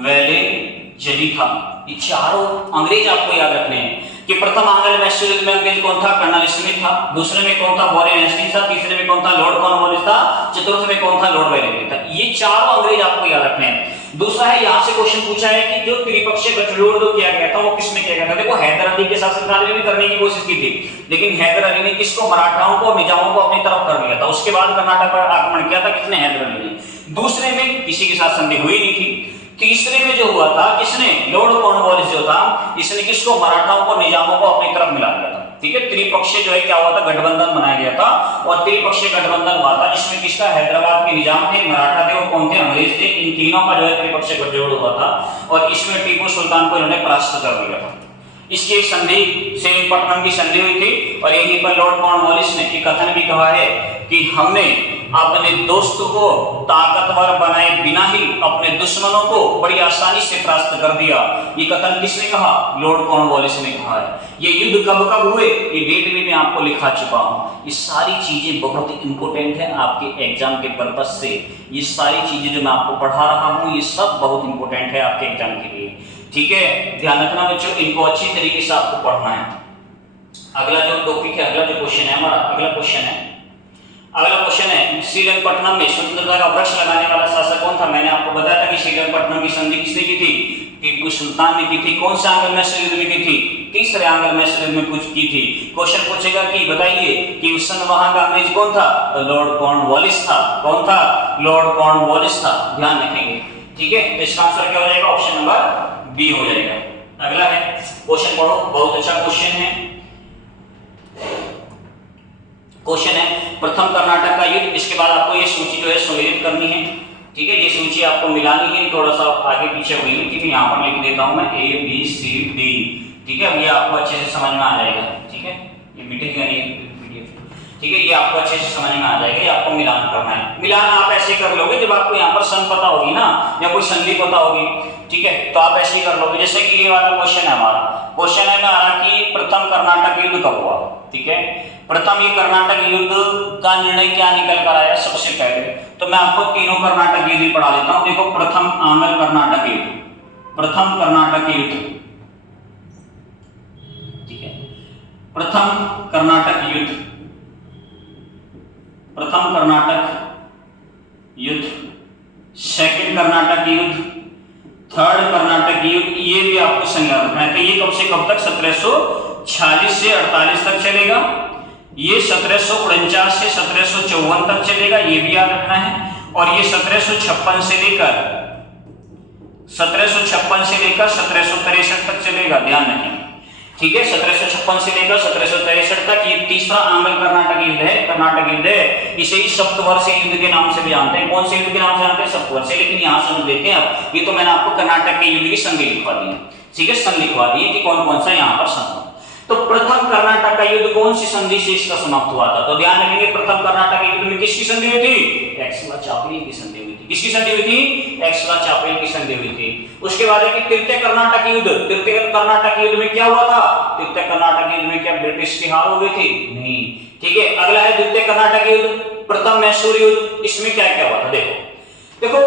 वेलेजली था। ये चारों अंग्रेज आपको याद रखने हैं कि प्रथम आंग्ल मैसूर युद्ध में अंग्रेज कौन था? कर्नल स्मिथ था। दूसरे में कौन था? वॉरेन हेस्टिंग्स था। तीसरे में कौन था? लॉर्ड कॉर्नवालिस था। चतुर्थ में कौन था? लॉर्ड वेलेजली था। ये चारों अंग्रेज आपको याद रखने हैं। दूसरा है, यहां से क्वेश्चन पूछा है कि जो त्रिपक्षीय गठजोड़ जो किया गया था वो किसमें किया गया था? देखो हैदर अली के शासनकाल में भी करने की कोशिश की थी, लेकिन हैदर अली ने किसको? मराठाओं को, निजामों को अपनी तरफ कर लिया था। उसके बाद कर्नाटक पर आक्रमण किया था किसने? हैदर अली ने। दूसरे में किसी के साथ संधि हुई नहीं थी। तीसरे में जो हुआ था किसने? लॉर्ड कॉर्नवालिस जो था, इसने किसको? मराठाओं को, निजामों को अपनी तरफ मिला दिया था, ठीक है। त्रिपक्षीय जो है क्या हुआ था? गठबंधन बनाया गया था और त्रिपक्षीय गठबंधन हुआ था। इसमें किसका? हैदराबाद के निजाम थे, मराठा थे और कौन थे? अंग्रेज थे। इन तीनों का जो है त्रिपक्षीय गठजोड़ हुआ था और इसमें टीपू सुल्तान को इन्होंने परास्त कर दिया था। इसकी एक संधि श्रीरंगपट्टनम की संधि हुई थी और यहीं पर लॉर्ड कॉर्नवालिस ने एक कथन भी कहा है कि हमने अपने दोस्त को ताकतवर बनाए बिना ही अपने दुश्मनों को बड़ी आसानी से परास्त कर दिया। ये कथन किसने कहा? लॉर्ड कॉर्नवालिस ने कहा है। ये युद्ध कब कब हुए, ये डेट भी मैं आपको लिखा चुका हूं। ये सारी चीजें बहुत ही इंपॉर्टेंट है आपके एग्जाम के पर्पज से। ये सारी चीजें जो मैं आपको पढ़ा रहा हूं, ये सब बहुत इंपॉर्टेंट है आपके एग्जाम के लिए। ठीक है, ध्यान रखना बच्चों, इनको अच्छी तरीके से आपको पढ़ना है। अगला जो टॉपिक है, अगला जो क्वेश्चन है हमारा, अगला क्वेश्चन है श्रीरंगपट्टनम में स्वतंत्रता का वृक्ष लगाने वाला शासक कौन था? मैंने आपको बताया था कि श्रीरंगपट्टनम की संधि किसने की थी? टीपू सुल्तान ने की थी। कौन से आंग्ल मैसूर युद्ध में की थी? तीसरे आंग्ल मैसूर युद्ध में कुछ की थी। क्वेश्चन पूछेगा कि बताइए कि उस समय वहां का अंग्रेज कौन था? लॉर्ड कॉर्नवालिस था। कौन था? लॉर्ड कॉर्नवालिस था। ध्यान रखेंगे। ठीक है, तो इसका आंसर क्या हो जाएगा? ऑप्शन नंबर बी हो जाएगा। अगला है, क्वेश्चन पढ़ो, बहुत अच्छा क्वेश्चन है। क्वेश्चन है प्रथम कर्नाटक का युद्ध। इसके बाद आपको ये सूची जो है सम्मिलित करनी है। ठीक है, ये सूची आपको मिलानी है, थोड़ा सा आगे पीछे हुई है, ठीक है, यहाँ पर लिख देता हूं मैं ए बी सी डी। ठीक है, ये आपको अच्छे से समझ में आ जाएगा। ठीक है, ये मिटेगा नहीं पीडीएफ। ठीक है, ये आपको अच्छे से समझ में आ जाएगा। ये आपको मिलान करना है। मिलान आप ऐसे कर लोगे जब आपको यहाँ पर सन पता होगी ना, या कोई संधि पता होगी। ठीक है, तो आप ऐसे ही कर लोगे। जैसे कि ये वाला क्वेश्चन है हमारा, क्वेश्चन है हमारा कि प्रथम कर्नाटक युद्ध कब हुआ? ठीक है, प्रथम ये कर्नाटक युद्ध का निर्णय क्या निकल कर आया? सबसे पहले तो मैं आपको तीनों कर्नाटक युद्ध पढ़ा देता हूं। देखो, प्रथम आंग्ल कर्नाटक युद्ध, प्रथम कर्नाटक युद्ध। ठीक है, प्रथम कर्नाटक युद्ध, प्रथम कर्नाटक युद्ध, सेकंड कर्नाटक युद्ध, थर्ड कर्नाटक युद्ध। ये भी आपको संज्ञान रखना है। तो ये कब से कब तक? 1746 से 48 तक चलेगा। ये 1749 से 1754 तक चलेगा, ये भी याद रखना है। और ये 1756 से लेकर 1763 तक चलेगा, ध्यान रखें। ठीक है, 1756 से लेकर 1763 तक ये तीसरा आंग्ल कर्नाटक युद्ध है। कर्नाटक युद्ध है, इसे ही सप्तवर्षीय युद्ध के नाम से भी जानते हैं। कौन से युद्ध के नाम से जानते हैं? सप्तवर्षीय। लेकिन यहां समझ लेते हैं अब, ये तो मैंने आपको कर्नाटक के युद्ध की संधि लिखवा दी है। ठीक है, संधि लिखवा दी है कि कौन कौन सा यहाँ पर संधि। तो प्रथम कर्नाटक का युद्ध कौन सी संधि से इसका समाप्त हुआ था? तो ध्यान रखेंगे, प्रथम कर्नाटक युद्ध में किसकी संधि हुई थी? एक्सला-चापलिन की संधि हुई थी। किसकी संधि हुई थी? एक्सला-चापलिन की संधि हुई थी। उसके बाद है कि तृतीय कर्नाटक युद्ध। तृतीय कर्नाटक युद्ध में क्या हुआ था? तृतीय कर्नाटक युद्ध में क्या ब्रिटिश की हार हो गई थी? नहीं। ठीक है, अगला है द्वितीय कर्नाटक युद्ध, प्रथम मैसूर युद्ध। इसमें क्या क्या हुआ था? देखो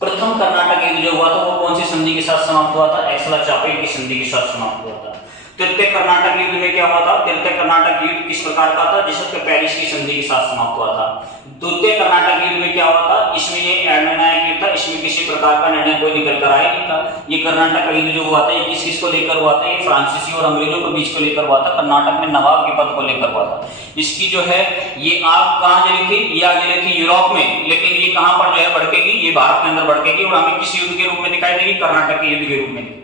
प्रथम कर्नाटक युद्ध जो हुआ था वो कौन सी संधि के साथ समाप्त हुआ था? एक्सला-चापलिन की संधि के साथ समाप्त हुआ था। तृतीय कर्नाटक युद्ध में क्या हुआ था? तृतीय कर्नाटक युद्ध किस प्रकार का था? जिसके पेरिस की संधि के साथ समाप्त हुआ था। द्वितीय कर्नाटक युद्ध में क्या हुआ था? इसमें ये निर्णायक युद्ध था, इसमें किसी प्रकार का निर्णय कोई निकल कर आया नहीं था। ये कर्नाटक युद्ध जो हुआ था ये किस किस को लेकर हुआ था? ये फ्रांसीसी और अंग्रेजों के बीच को लेकर हुआ था। कर्नाटक में नवाब के पद को लेकर हुआ था। इसकी जो है ये आग कहां जली थी? ये आग जली थी यूरोप में, लेकिन ये कहां पर जो है भड़केगी? ये भारत के अंदर भड़केगी और हमें किस युद्ध के रूप में दिखाई देगी? कर्नाटक के युद्ध के रूप में दिखाई देगी।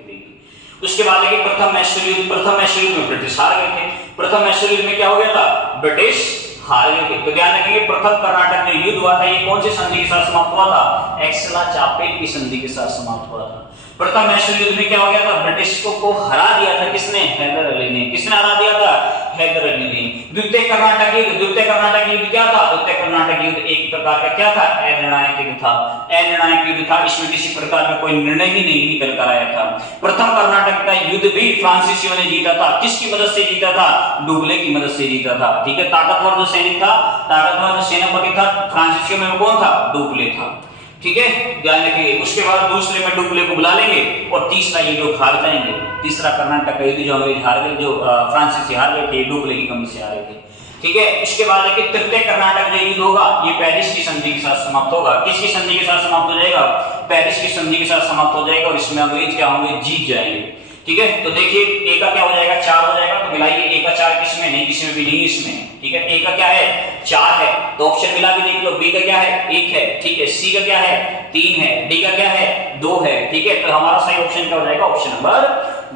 उसके बाद है कि प्रथम मैसूर युद्ध। प्रथम मैसूर युद्ध में ब्रिटिश हार गए थे। प्रथम मैसूर युद्ध में क्या हो गया था? ब्रिटिश हार गए थे। तो ध्यान रखिए, प्रथम कर्नाटक जो युद्ध हुआ था ये कौन सी संधि के साथ समाप्त हुआ था? एक्सला-चापलिन की संधि के साथ समाप्त हुआ था। प्रथम मैसूर युद्ध में क्या हो गया था? ब्रिटिश को हरा दिया था। किसने? हैदर अली ने। किसने हरा दिया था? हैदर अली ने। द्वितीय कर्नाटक युद्ध, द्वितीय कर्नाटक युद्ध क्या था? द्वितीय कर्नाटक युद्ध एक प्रकार का क्या था? अनिर्णायक युद्ध था। अनिर्णायक युद्ध था, इसमें किसी प्रकार का कोई निर्णय ही नहीं निकल कर आया था। प्रथम कर्नाटक का युद्ध भी फ्रांसीसियों ने जीता था। किसकी मदद से जीता था? डुप्ले की मदद से जीता था। ठीक है, ताकतवर जो सैनिक था, ताकतवर जो सेनापति था फ्रांसीसियों में कौन था? डुप्ले था। ठीक है, ध्यान रखिए। उसके बाद दूसरे में डुप्ले को बुला लेंगे और तीसरा ये लोग हार जाएंगे। तीसरा कर्नाटक का युद्ध जो अंग्रेज हार गए, जो फ्रांसीसी हार गए थे, डुप्ले की कमी से हारे थे। ठीक है, इसके बाद है कि तृतीय कर्नाटक जो युद्ध होगा ये पेरिस की संधि के साथ समाप्त होगा। किसकी संधि के साथ समाप्त हो जाएगा? पेरिस की संधि के साथ समाप्त हो जाएगा और इसमें अंग्रेज क्या होंगे? जीत जाएंगे। ठीक है, तो देखिए ए का क्या हो जाएगा? 4 हो जाएगा। तो मिलाइए, ए का 4 किसमें? नहीं, किसमें भी नहीं, इसमें। ठीक है, ए का क्या है? 4 है, तो ऑप्शन मिला के देख लो। बी का क्या है? 1 है। ठीक है, सी का क्या है? 3 है। डी का क्या है? 2 है। ठीक है, तो हमारा सही ऑप्शन क्या हो जाएगा? ऑप्शन नंबर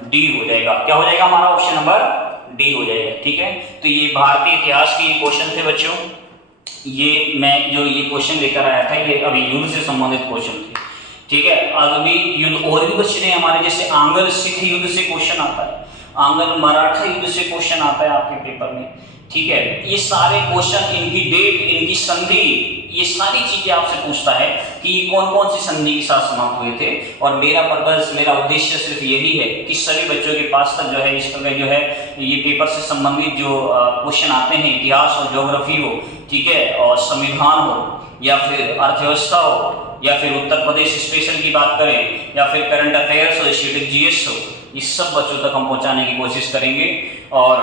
डी हो जाएगा। क्या हो जाएगा हमारा? ऑप्शन नंबर डी हो जाएगा। ठीक है, तो ये भारतीय इतिहास के क्वेश्चन थे बच्चों। ये मैं जो ये क्वेश्चन लेकर आया था ये अभी युद्ध से संबंधित क्वेश्चन थे। ठीक है, अभी युद्ध और भी बच्चे हैं हमारे, जैसे आंग्ल सिख युद्ध से क्वेश्चन आता है, आंग्ल मराठा युद्ध से क्वेश्चन आता है आपके पेपर में। ठीक है। ये सारे क्वेश्चन, इनकी डेट, इनकी संधि, ये सारी चीजें आपसे पूछता है कि ये कौन कौन सी संधि के साथ समाप्त हुए थे। और मेरा पर्पस, मेरा उद्देश्य सिर्फ यही है कि सभी बच्चों के पास तक जो है इस तरह जो है ये पेपर से संबंधित जो क्वेश्चन आते हैं, इतिहास हो, ज्योग्राफी हो, ठीक है, और संविधान हो, या फिर अर्थव्यवस्था हो, या फिर उत्तर प्रदेश स्पेशल की बात करें, या फिर करंट अफेयर्स हो, स्टैटिक जीएस हो, इस सब बच्चों तक हम पहुंचाने की कोशिश करेंगे। और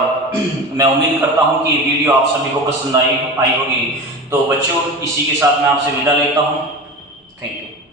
मैं उम्मीद करता हूं कि ये वीडियो आप सभी को पसंद आई होगी। तो बच्चों, इसी के साथ मैं आपसे विदा लेता हूं। Thank you.